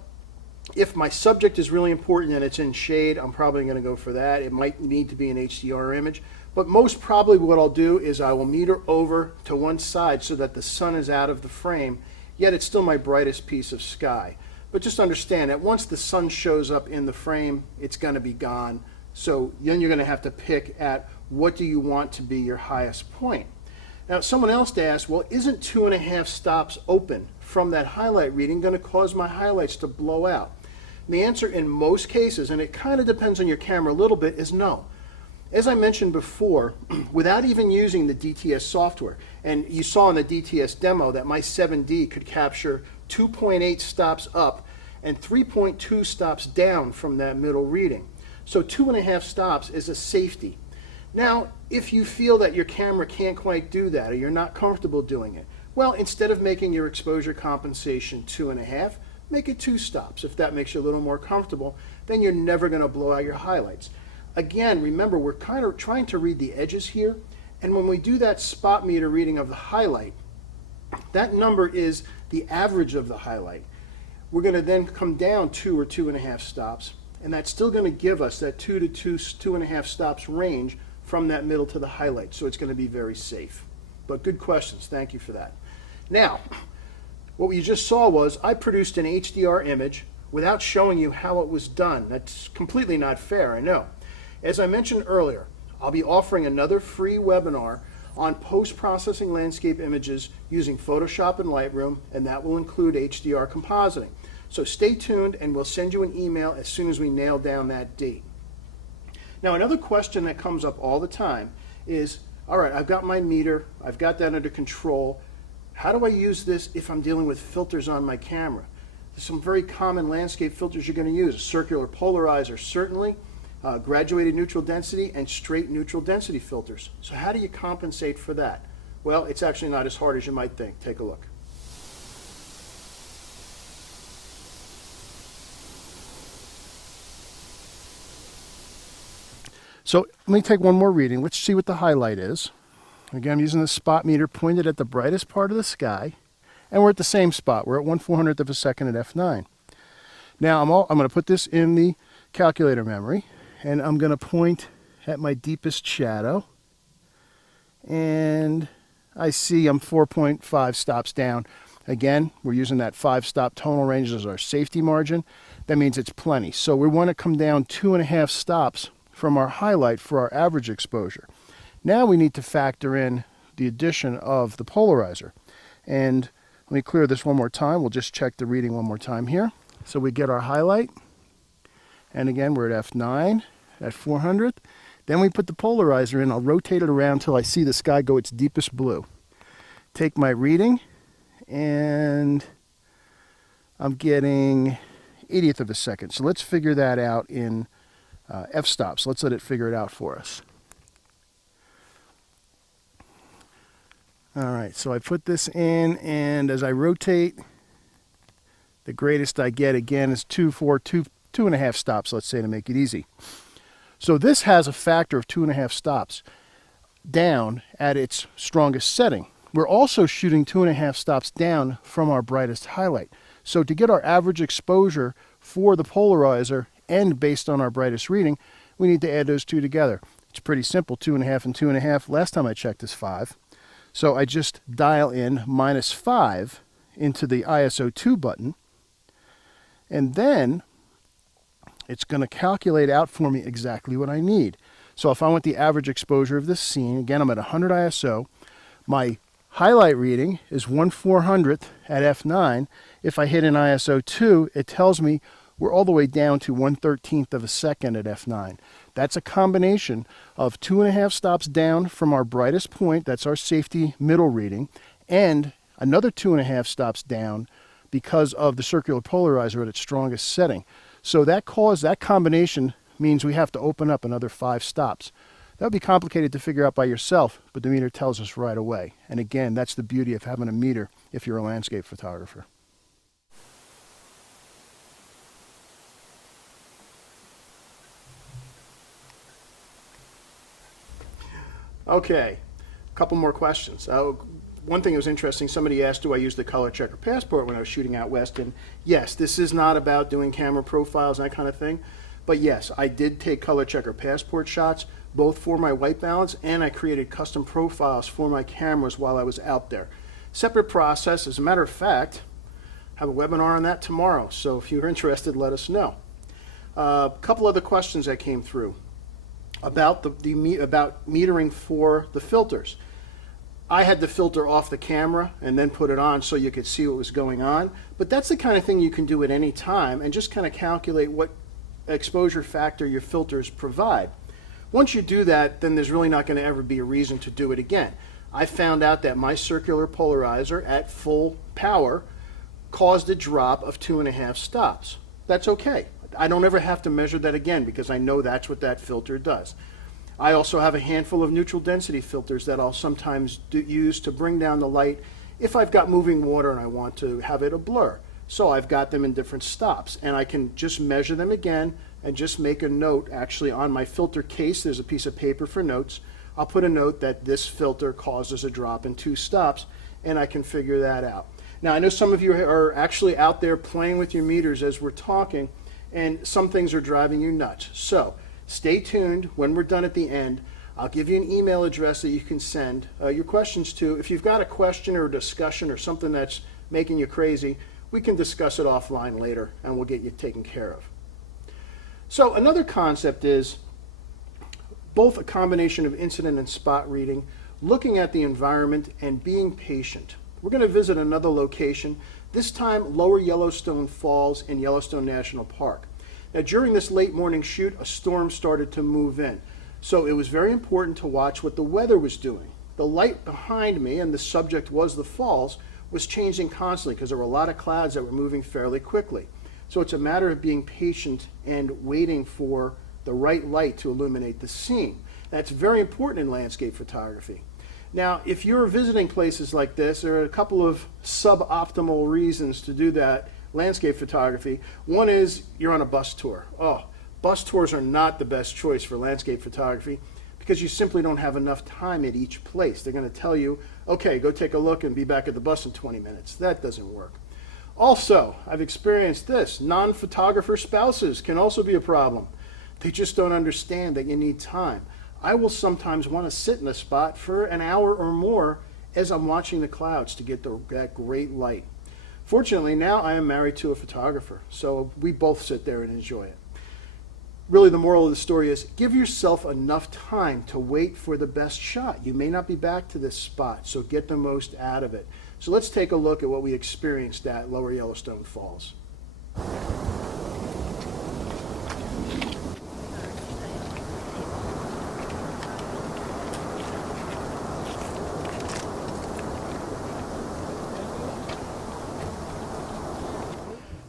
if my subject is really important and it's in shade, I'm probably going to go for that. It might need to be an HDR image. But most probably what I'll do is I will meter over to one side so that the sun is out of the frame, yet it's still my brightest piece of sky. But just understand that once the sun shows up in the frame, it's going to be gone. So then you're going to have to pick at what do you want to be your highest point. Now, someone else asked, well, isn't 2.5 stops open from that highlight reading going to cause my highlights to blow out? And the answer in most cases, and it kind of depends on your camera a little bit, is no. As I mentioned before, without even using the DTS software, and you saw in the DTS demo that my 7D could capture 2.8 stops up and 3.2 stops down from that middle reading. So 2.5 stops is a safety. Now, if you feel that your camera can't quite do that, or you're not comfortable doing it, well, instead of making your exposure compensation 2.5, make it 2 stops. If that makes you a little more comfortable, then you're never going to blow out your highlights. Again, remember, we're kind of trying to read the edges here, and when we do that spot meter reading of the highlight, that number is the average of the highlight. We're going to then come down 2 or 2.5 stops, and that's still going to give us that 2 to 2.5 stops range from that middle to the highlight, so it's going to be very safe. But good questions, thank you for that. Now, what you just saw was I produced an HDR image without showing you how it was done. That's completely not fair, I know. As I mentioned earlier, I'll be offering another free webinar on post-processing landscape images using Photoshop and Lightroom, and that will include HDR compositing. So stay tuned, and we'll send you an email as soon as we nail down that date. Now, another question that comes up all the time is, all right, I've got my meter, I've got that under control. How do I use this if I'm dealing with filters on my camera? some very common landscape filters you're going to use. A circular polarizer, certainly, graduated neutral density, and straight neutral density filters. So how do you compensate for that? Well, it's actually not as hard as you might think. Take a look. So let me take one more reading. Let's see what the highlight is. Again, I'm using the spot meter pointed at the brightest part of the sky, and we're at the same spot. We're at 1/400th of a second at f9. Now I'm going to put this in the calculator memory, and I'm going to point at my deepest shadow, and I see I'm 4.5 stops down. Again, we're using that 5-stop tonal range as our safety margin. That means it's plenty. So we want to come down 2.5 stops from our highlight for our average exposure. Now we need to factor in the addition of the polarizer. And let me clear this one more time. We'll just check the reading one more time here. So we get our highlight, and again we're at f9 at 400th. Then we put the polarizer in. I'll rotate it around until I see the sky go its deepest blue. Take my reading, and I'm getting 80th of a second. So let's figure that out in f-stops. Let's let it figure it out for us. All right, so I put this in, and as I rotate, the greatest I get again is 2.5 stops, let's say, to make it easy. So this has a factor of 2.5 stops down at its strongest setting. We're also shooting 2.5 stops down from our brightest highlight. So to get our average exposure for the polarizer and based on our brightest reading, we need to add those two together. It's pretty simple, 2.5 and 2.5. Last time I checked is 5. So I just dial in -5 into the ISO 2 button, and then it's going to calculate out for me exactly what I need. So if I want the average exposure of this scene, again, I'm at 100 ISO. My highlight reading is 1/400th at f9. If I hit an ISO 2, it tells me we're all the way down to 1/13th of a second at f9. That's a combination of 2.5 stops down from our brightest point, that's our safety middle reading, and another 2.5 stops down because of the circular polarizer at its strongest setting. So that combination means we have to open up another 5 stops. That would be complicated to figure out by yourself, but the meter tells us right away. And again, that's the beauty of having a meter if you're a landscape photographer. Okay, a couple more questions. One thing that was interesting, somebody asked, do I use the color checker passport when I was shooting out west? And yes, this is not about doing camera profiles and that kind of thing. But yes, I did take color checker passport shots, both for my white balance, and I created custom profiles for my cameras while I was out there. Separate process. As a matter of fact, I have a webinar on that tomorrow. So if you're interested, let us know. A couple other questions that came through about about metering for the filters. I had the filter off the camera and then put it on so you could see what was going on. But that's the kind of thing you can do at any time and just kind of calculate what exposure factor your filters provide. Once you do that, then there's really not going to ever be a reason to do it again. I found out that my circular polarizer at full power caused a drop of 2.5 stops. That's okay. I don't ever have to measure that again because I know that's what that filter does. I also have a handful of neutral density filters that I'll sometimes use to bring down the light if I've got moving water and I want to have it a blur. So I've got them in different stops, and I can just measure them again and just make a note. Actually, on my filter case, there's a piece of paper for notes. I'll put a note that this filter causes a drop in 2 stops, and I can figure that out. Now, I know some of you are actually out there playing with your meters as we're talking, and some things are driving you nuts. So stay tuned. When we're done at the end, I'll give you an email address that you can send your questions to. If you've got a question or a discussion or something that's making you crazy, we can discuss it offline later and we'll get you taken care of. So another concept is both a combination of incident and spot reading, looking at the environment and being patient. We're going to visit another location, this time Lower Yellowstone Falls in Yellowstone National Park. Now during this late morning shoot, a storm started to move in. So it was very important to watch what the weather was doing. The light behind me, and the subject was the falls, was changing constantly because there were a lot of clouds that were moving fairly quickly. So it's a matter of being patient and waiting for the right light to illuminate the scene. That's very important in landscape photography. Now, if you're visiting places like this, there are a couple of suboptimal reasons to do that landscape photography. One is you're on a bus tour. Oh, bus tours are not the best choice for landscape photography because you simply don't have enough time at each place. They're going to tell you, okay, go take a look and be back at the bus in 20 minutes. That doesn't work. Also, I've experienced this. Non-photographer spouses can also be a problem. They just don't understand that you need time. I will sometimes want to sit in a spot for an hour or more as I'm watching the clouds to get that great light. Fortunately, now I am married to a photographer, so we both sit there and enjoy it. Really, the moral of the story is give yourself enough time to wait for the best shot. You may not be back to this spot, so get the most out of it. So let's take a look at what we experienced at Lower Yellowstone Falls.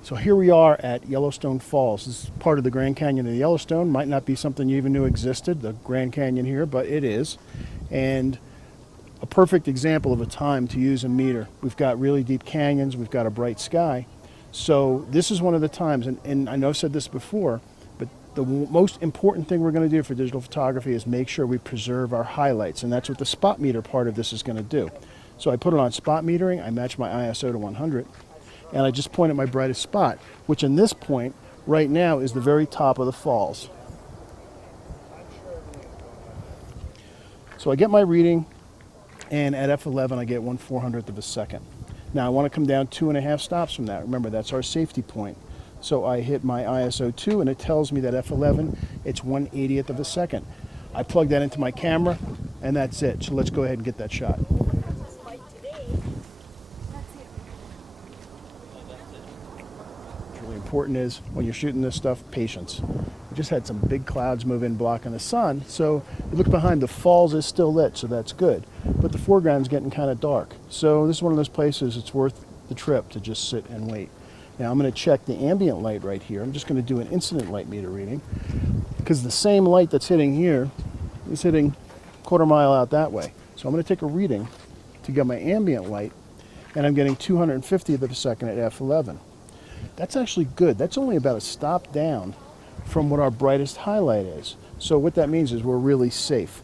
So here we are at Yellowstone Falls. This is part of the Grand Canyon of the Yellowstone. Might not be something you even knew existed, the Grand Canyon here, but it is. And a perfect example of a time to use a meter. We've got really deep canyons, we've got a bright sky. So this is one of the times, and I know I've said this before, but the most important thing we're going to do for digital photography is make sure we preserve our highlights, and that's what the spot meter part of this is going to do. So I put it on spot metering, I match my ISO to 100, and I just point at my brightest spot, which in this point right now is the very top of the falls. So I get my reading, and at f11 I get 1/400th of a second. Now I want to come down 2.5 stops from that. Remember, that's our safety point. So I hit my ISO 2 and it tells me that f11 it's 1/80th of a second. I plug that into my camera and that's it. So let's go ahead and get that shot. Important is when you're shooting this stuff, patience. We just had some big clouds move in blocking the sun, so you look behind, the falls is still lit, so that's good, but the foreground's getting kind of dark. So this is one of those places it's worth the trip to just sit and wait. Now I'm going to check the ambient light right here. I'm just going to do an incident light meter reading because the same light that's hitting here is hitting a 1/4 mile out that way. So I'm going to take a reading to get my ambient light, and I'm getting 250th of a second at f11. That's actually good. That's only about a stop down from what our brightest highlight is. So what that means is we're really safe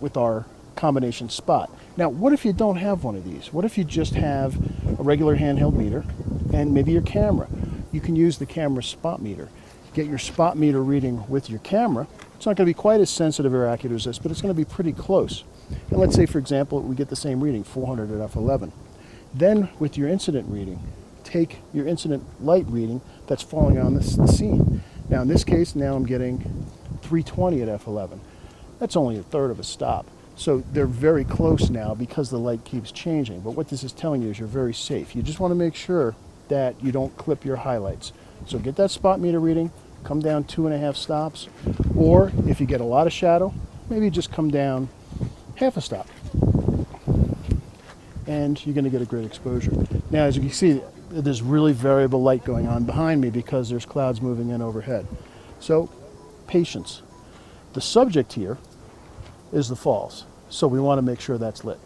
with our combination spot. Now, what if you don't have one of these? What if you just have a regular handheld meter and maybe your camera? You can use the camera spot meter. Get your spot meter reading with your camera. It's not going to be quite as sensitive or accurate as this, but it's going to be pretty close. And let's say, for example, we get the same reading, 400 at f11. Then with your incident reading, take your incident light reading that's falling on the scene. Now in this case, now I'm getting 320 at f11. That's only 1/3 of a stop. So they're very close now because the light keeps changing. But what this is telling you is you're very safe. You just want to make sure that you don't clip your highlights. So get that spot meter reading, come down 2.5 stops, or if you get a lot of shadow, maybe just come down 1/2 stop. And you're going to get a great exposure. Now as you can see, there's really variable light going on behind me because there's clouds moving in overhead. So, patience. The subject here is the falls, so we want to make sure that's lit.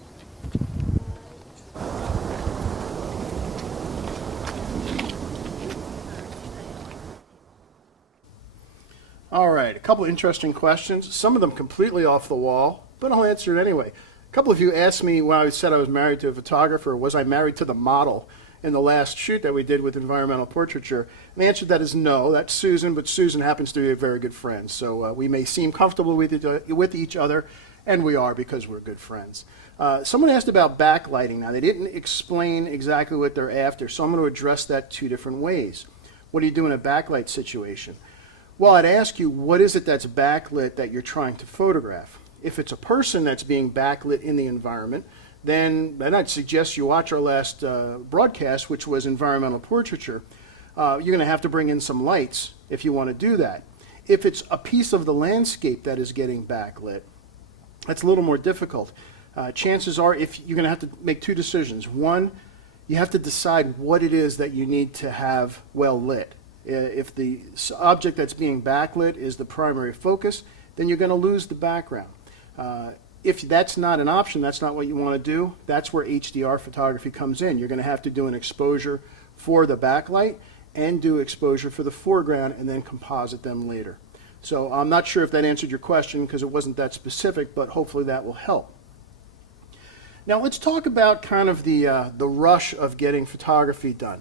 All right, a couple interesting questions, some of them completely off the wall, but I'll answer it anyway. A couple of you asked me when I said I was married to a photographer, was I married to the model in the last shoot that we did with environmental portraiture? And the answer to that is no. That's Susan, but Susan happens to be a very good friend. So we may seem comfortable with each other, and we are because we're good friends. Someone asked about backlighting. Now, they didn't explain exactly what they're after, so I'm going to address that 2 different ways. What do you do in a backlight situation? Well, I'd ask you, what is it that's backlit that you're trying to photograph? If it's a person that's being backlit in the environment, then I'd suggest you watch our last broadcast, which was environmental portraiture. You're going to have to bring in some lights if you want to do that. If it's a piece of the landscape that is getting backlit, that's a little more difficult. Chances are, if you're going to have to make 2 decisions. One, you have to decide what it is that you need to have well lit. If the object that's being backlit is the primary focus, then you're going to lose the background. If that's not an option, that's not what you want to do, that's where HDR photography comes in. You're going to have to do an exposure for the backlight and do exposure for the foreground and then composite them later. So I'm not sure if that answered your question because it wasn't that specific, but hopefully that will help. Now let's talk about kind of the rush of getting photography done.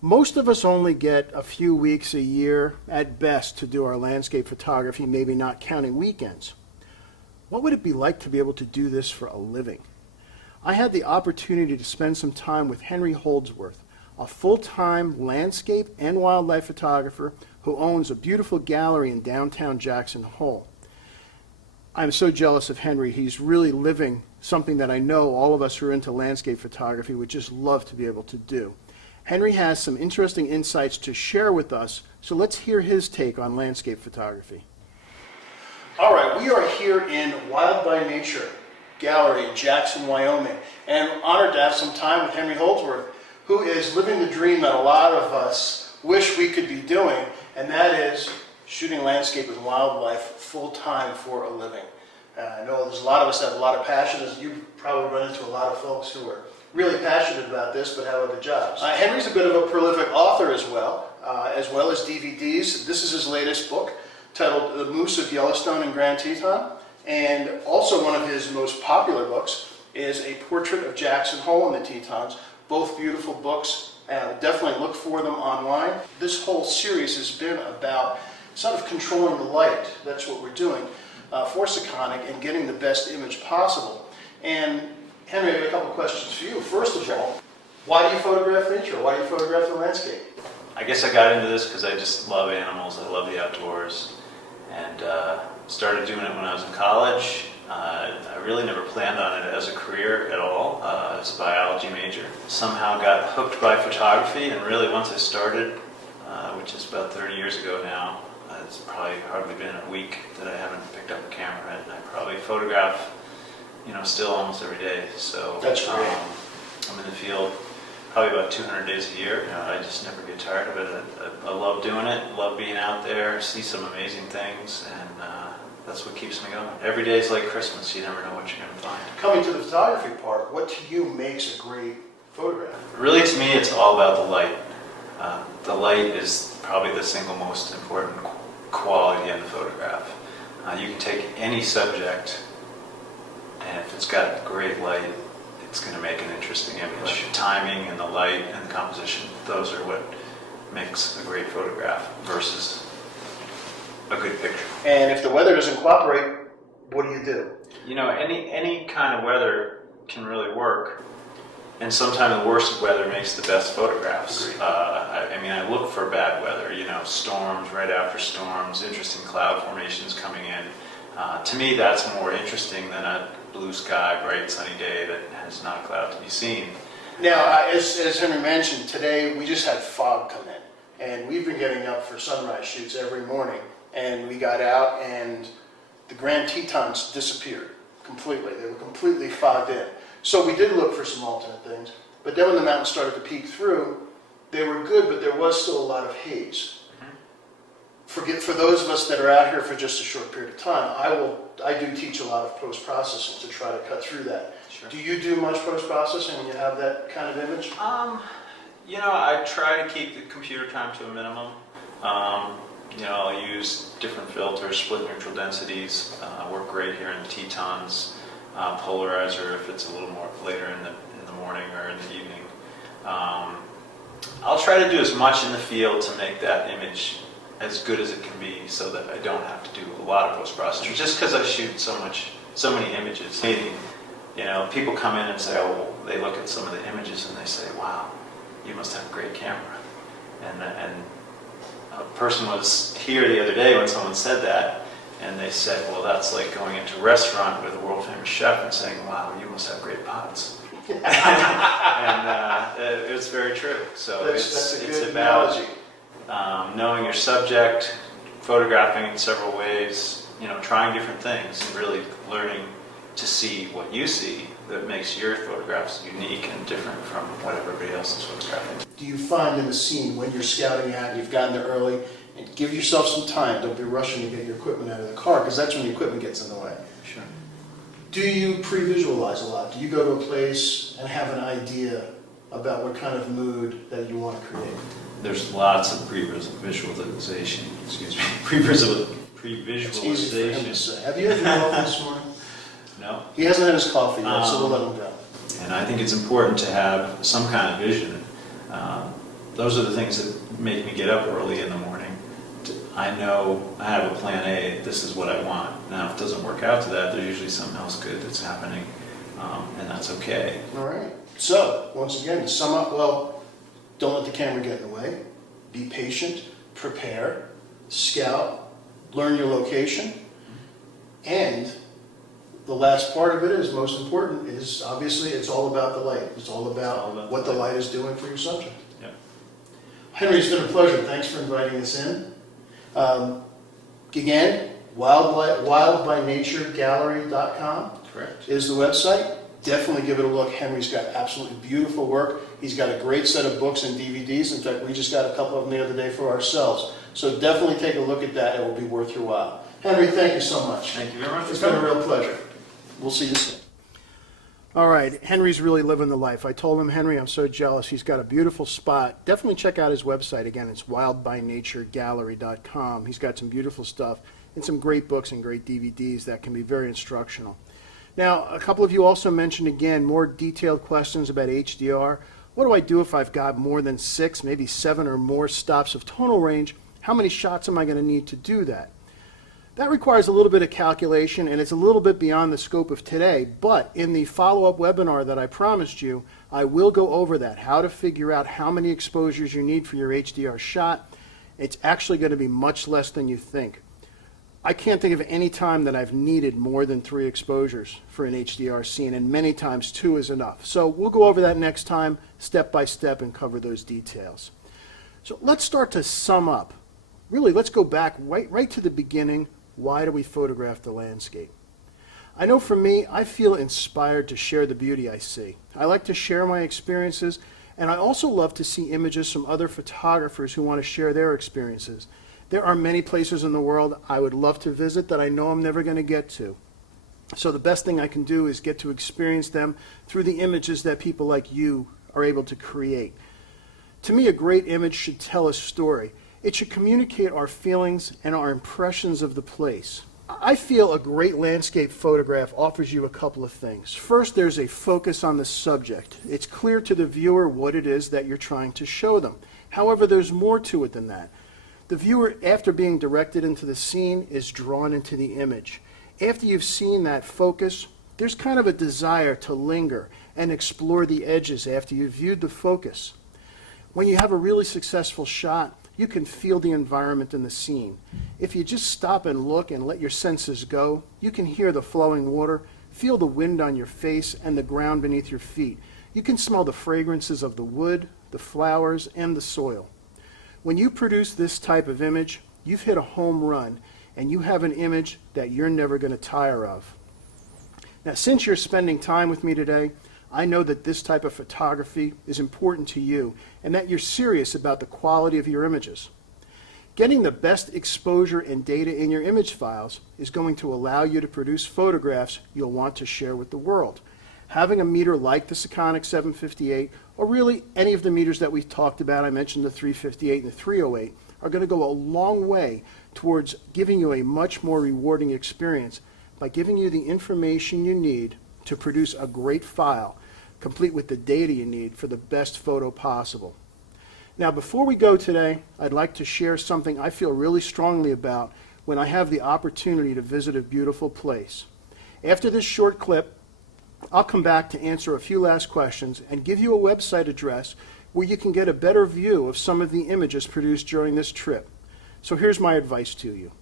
Most of us only get a few weeks a year at best to do our landscape photography, maybe not counting weekends. What would it be like to be able to do this for a living? I had the opportunity to spend some time with Henry Holdsworth, a full-time landscape and wildlife photographer who owns a beautiful gallery in downtown Jackson Hole. I'm so jealous of Henry. He's really living something that I know all of us who are into landscape photography would just love to be able to do. Henry has some interesting insights to share with us, so let's hear his take on landscape photography. All right, we are here in Wild by Nature Gallery in Jackson, Wyoming, and honored to have some time with Henry Holdsworth, who is living the dream that a lot of us wish we could be doing, and that is shooting landscape and wildlife full-time for a living. I know there's a lot of us that have a lot of passion, as you've probably run into a lot of folks who are really passionate about this but have other jobs. Henry's a bit of a prolific author as well as DVDs. This is his latest book, titled The Moose of Yellowstone and Grand Teton, and also one of his most popular books is A Portrait of Jackson Hole and the Tetons. Both beautiful books. Definitely look for them online. This whole series has been about sort of controlling the light. That's what we're doing for Sekonic and getting the best image possible. And Henry, I have a couple questions for you. First of all, why do you photograph nature? Why do you photograph the landscape? I guess I got into this because I just love animals. I love the outdoors, and started doing it when I was in college. I really never planned on it as a career at all. I was a biology major. Somehow got hooked by photography, and really once I started, which is about 30 years ago now, it's probably hardly been a week that I haven't picked up a camera, and I probably photograph, still almost every day. So that's great. I'm in the field probably about 200 days a year. I just never get tired of it. I love doing it, love being out there, see some amazing things, and that's what keeps me going. Every day is like Christmas. You never know what you're going to find. Coming to the photography part, what to you makes a great photograph? Really, to me, it's all about the light. The light is probably the single most important quality in the photograph. You can take any subject, and if it's got great light, it's going to make an interesting image. Timing and the light and the composition, those are what makes a great photograph versus a good picture. And if the weather doesn't cooperate, what do? Any kind of weather can really work, and sometimes the worst weather makes the best photographs. I look for bad weather, storms right after storms, interesting cloud formations coming in. To me, that's more interesting than a blue sky, bright sunny day that has not a cloud to be seen. Now, as Henry mentioned, today we just had fog come in, and we've been getting up for sunrise shoots every morning, and we got out and the Grand Tetons disappeared completely. They were completely fogged in. So we did look for some alternate things, but then when the mountains started to peek through, they were good, but there was still a lot of haze. For those of us that are out here for just a short period of time, I do teach a lot of post-processing to try to cut through that. Sure. Do you do much post-processing when you have that kind of image? I try to keep the computer time to a minimum. I'll use different filters, split neutral densities, work great here in the Tetons, polarizer if it's a little more later in the morning or in the evening. I'll try to do as much in the field to make that image as good as it can be so that I don't have to do a lot of post-processing. Just because I shoot so many images. People come in and say, they look at some of the images and they say, wow, you must have a great camera. And a person was here the other day when someone said that, and they said, well, that's like going into a restaurant with a world-famous chef and saying, wow, you must have great pots. and it's very true. So that's a it's good about analogy. Knowing your subject, photographing in several ways, trying different things, and really learning to see what you see that makes your photographs unique and different from what everybody else is photographing. Do you find in the scene when you're scouting out, you've gotten there early, and give yourself some time, don't be rushing to get your equipment out of the car, because that's when the equipment gets in the way. Sure. Do you pre-visualize a lot? Do you go to a place and have an idea about what kind of mood that you want to create? There's lots of pre-visualization, excuse me, pre-visualization. It's easy for him to say. Have you had your coffee this morning? No. He hasn't had his coffee yet, so we'll let him go. And I think it's important to have some kind of vision. Those are the things that make me get up early in the morning. I know I have a plan A, this is what I want. Now, if it doesn't work out to that, there's usually something else good that's happening, and that's okay. All right. So, once again, to sum up, well, don't let the camera get in the way. Be patient, prepare, scout, learn your location, and the last part of it is most important is obviously it's all about the light. It's all about what the light is doing for your subject. Yep. Henry, it's been a pleasure. Thanks for inviting us in. Again, wildbynaturegallery.com Correct. is the website. Definitely give it a look. Henry's got absolutely beautiful work. He's got a great set of books and DVDs. In fact, we just got a couple of them the other day for ourselves. So definitely take a look at that. It will be worth your while. Henry, thank you so much. Thank you very much. It's been a real pleasure. We'll see you soon. All right, Henry's really living the life. I told him, Henry, I'm so jealous. He's got a beautiful spot. Definitely check out his website. Again, it's wildbynaturegallery.com. He's got some beautiful stuff and some great books and great DVDs that can be very instructional. Now, a couple of you also mentioned, again, more detailed questions about HDR. What do I do if I've got more than 6, maybe 7 or more stops of tonal range? How many shots am I going to need to do that? That requires a little bit of calculation, and it's a little bit beyond the scope of today, but in the follow-up webinar that I promised you, I will go over that, how to figure out how many exposures you need for your HDR shot. It's actually going to be much less than you think. I can't think of any time that I've needed more than 3 exposures for an HDR scene, and many times 2 is enough. So we'll go over that next time, step by step, and cover those details. So let's start to sum up. Really, let's go back right to the beginning. Why do we photograph the landscape? I know for me, I feel inspired to share the beauty I see. I like to share my experiences, and I also love to see images from other photographers who want to share their experiences. There are many places in the world I would love to visit that I know I'm never going to get to. So the best thing I can do is get to experience them through the images that people like you are able to create. To me, a great image should tell a story. It should communicate our feelings and our impressions of the place. I feel a great landscape photograph offers you a couple of things. First, there's a focus on the subject. It's clear to the viewer what it is that you're trying to show them. However, there's more to it than that. The viewer, after being directed into the scene, is drawn into the image. After you've seen that focus, there's kind of a desire to linger and explore the edges after you've viewed the focus. When you have a really successful shot, you can feel the environment in the scene. If you just stop and look and let your senses go, you can hear the flowing water, feel the wind on your face and the ground beneath your feet. You can smell the fragrances of the wood, the flowers, and the soil. When you produce this type of image, you've hit a home run, and you have an image that you're never going to tire of. Now, since you're spending time with me today, I know that this type of photography is important to you and that you're serious about the quality of your images. Getting the best exposure and data in your image files is going to allow you to produce photographs you'll want to share with the world. Having a meter like the Sekonic 758, or really any of the meters that we've talked about, I mentioned the 358 and the 308, are going to go a long way towards giving you a much more rewarding experience by giving you the information you need to produce a great file, complete with the data you need for the best photo possible. Now, before we go today, I'd like to share something I feel really strongly about when I have the opportunity to visit a beautiful place. After this short clip, I'll come back to answer a few last questions and give you a website address where you can get a better view of some of the images produced during this trip. So here's my advice to you.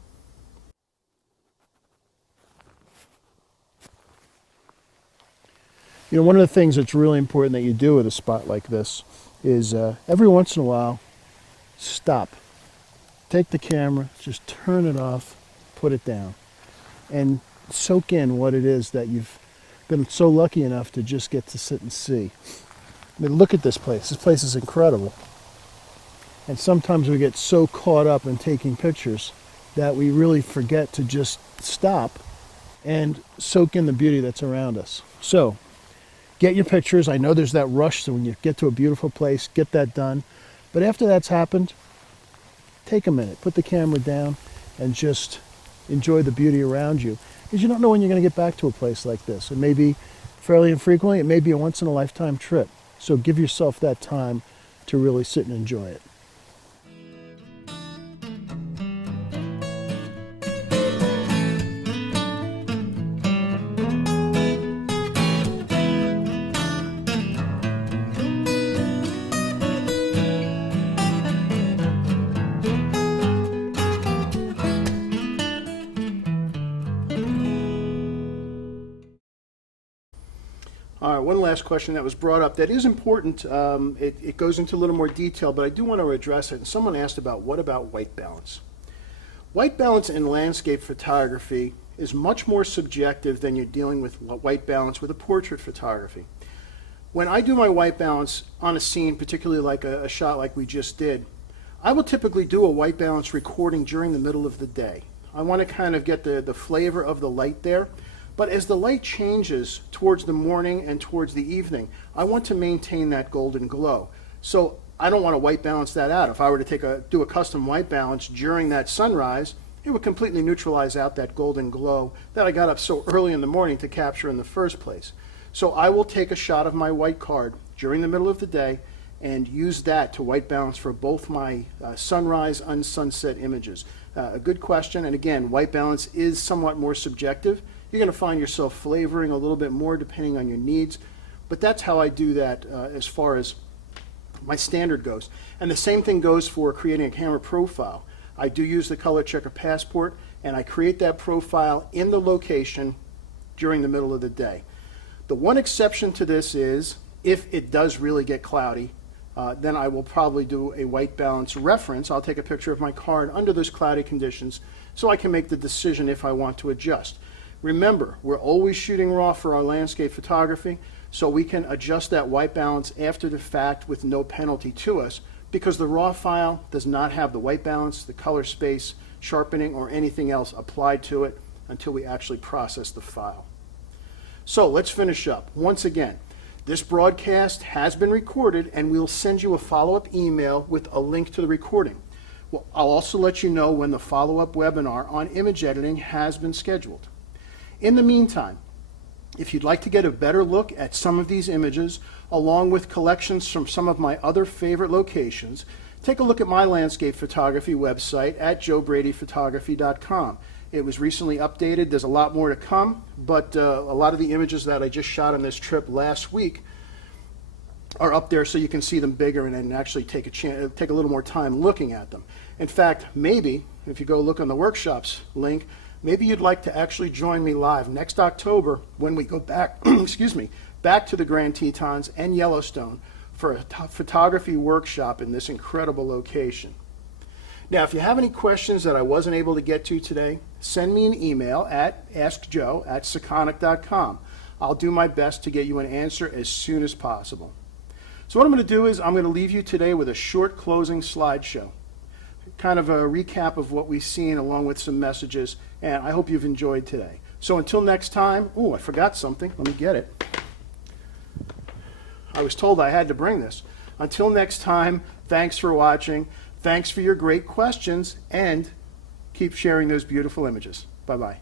You know, one of the things that's really important that you do at a spot like this is every once in a while, stop. Take the camera, just turn it off, put it down, and soak in what it is that you've been so lucky enough to just get to sit and see. I mean, look at this place. This place is incredible. And sometimes we get so caught up in taking pictures that we really forget to just stop and soak in the beauty that's around us. So, get your pictures. I know there's that rush, so when you get to a beautiful place, get that done. But after that's happened, take a minute, put the camera down, and just enjoy the beauty around you. Because you don't know when you're going to get back to a place like this. It may be fairly infrequently, it may be a once-in-a-lifetime trip. So give yourself that time to really sit and enjoy it. All right, one last question that was brought up that is important. It goes into a little more detail, but I do want to address it. And someone asked about, what about white balance? White balance in landscape photography is much more subjective than you're dealing with white balance with a portrait photography. When I do my white balance on a scene, particularly like a shot like we just did, I will typically do a white balance recording during the middle of the day. I want to kind of get the flavor of the light there. But as the light changes towards the morning and towards the evening, I want to maintain that golden glow. So I don't want to white balance that out. If I were to do a custom white balance during that sunrise, it would completely neutralize out that golden glow that I got up so early in the morning to capture in the first place. So I will take a shot of my white card during the middle of the day and use that to white balance for both my sunrise and sunset images. A good question, and again, white balance is somewhat more subjective. You're going to find yourself flavoring a little bit more depending on your needs, but that's how I do that as far as my standard goes. And the same thing goes for creating a camera profile. I do use the color checker passport, and I create that profile in the location during the middle of the day. The one exception to this is if it does really get cloudy, then I will probably do a white balance reference. I'll take a picture of my card under those cloudy conditions so I can make the decision if I want to adjust. Remember, we're always shooting raw for our landscape photography, so we can adjust that white balance after the fact with no penalty to us, because the raw file does not have the white balance, the color space, sharpening, or anything else applied to it until we actually process the file. So let's finish up. Once again, this broadcast has been recorded, and we'll send you a follow-up email with a link to the recording. Well, I'll also let you know when the follow-up webinar on image editing has been scheduled. In the meantime, if you'd like to get a better look at some of these images, along with collections from some of my other favorite locations, take a look at my landscape photography website at joebradyphotography.com. It was recently updated. There's a lot more to come, but a lot of the images that I just shot on this trip last week are up there so you can see them bigger and actually take a little more time looking at them. In fact, maybe, if you go look on the workshops link, maybe you'd like to actually join me live next October when we go back, excuse me, back to the Grand Tetons and Yellowstone for a photography workshop in this incredible location. Now, if you have any questions that I wasn't able to get to today, send me an email at askjoe@sekonic.com. I'll do my best to get you an answer as soon as possible. So what I'm going to do is I'm going to leave you today with a short closing slideshow, kind of a recap of what we've seen along with some messages, and I hope you've enjoyed today. So until next time, I forgot something. Let me get it. I was told I had to bring this. Until next time, thanks for watching. Thanks for your great questions, and keep sharing those beautiful images. Bye-bye.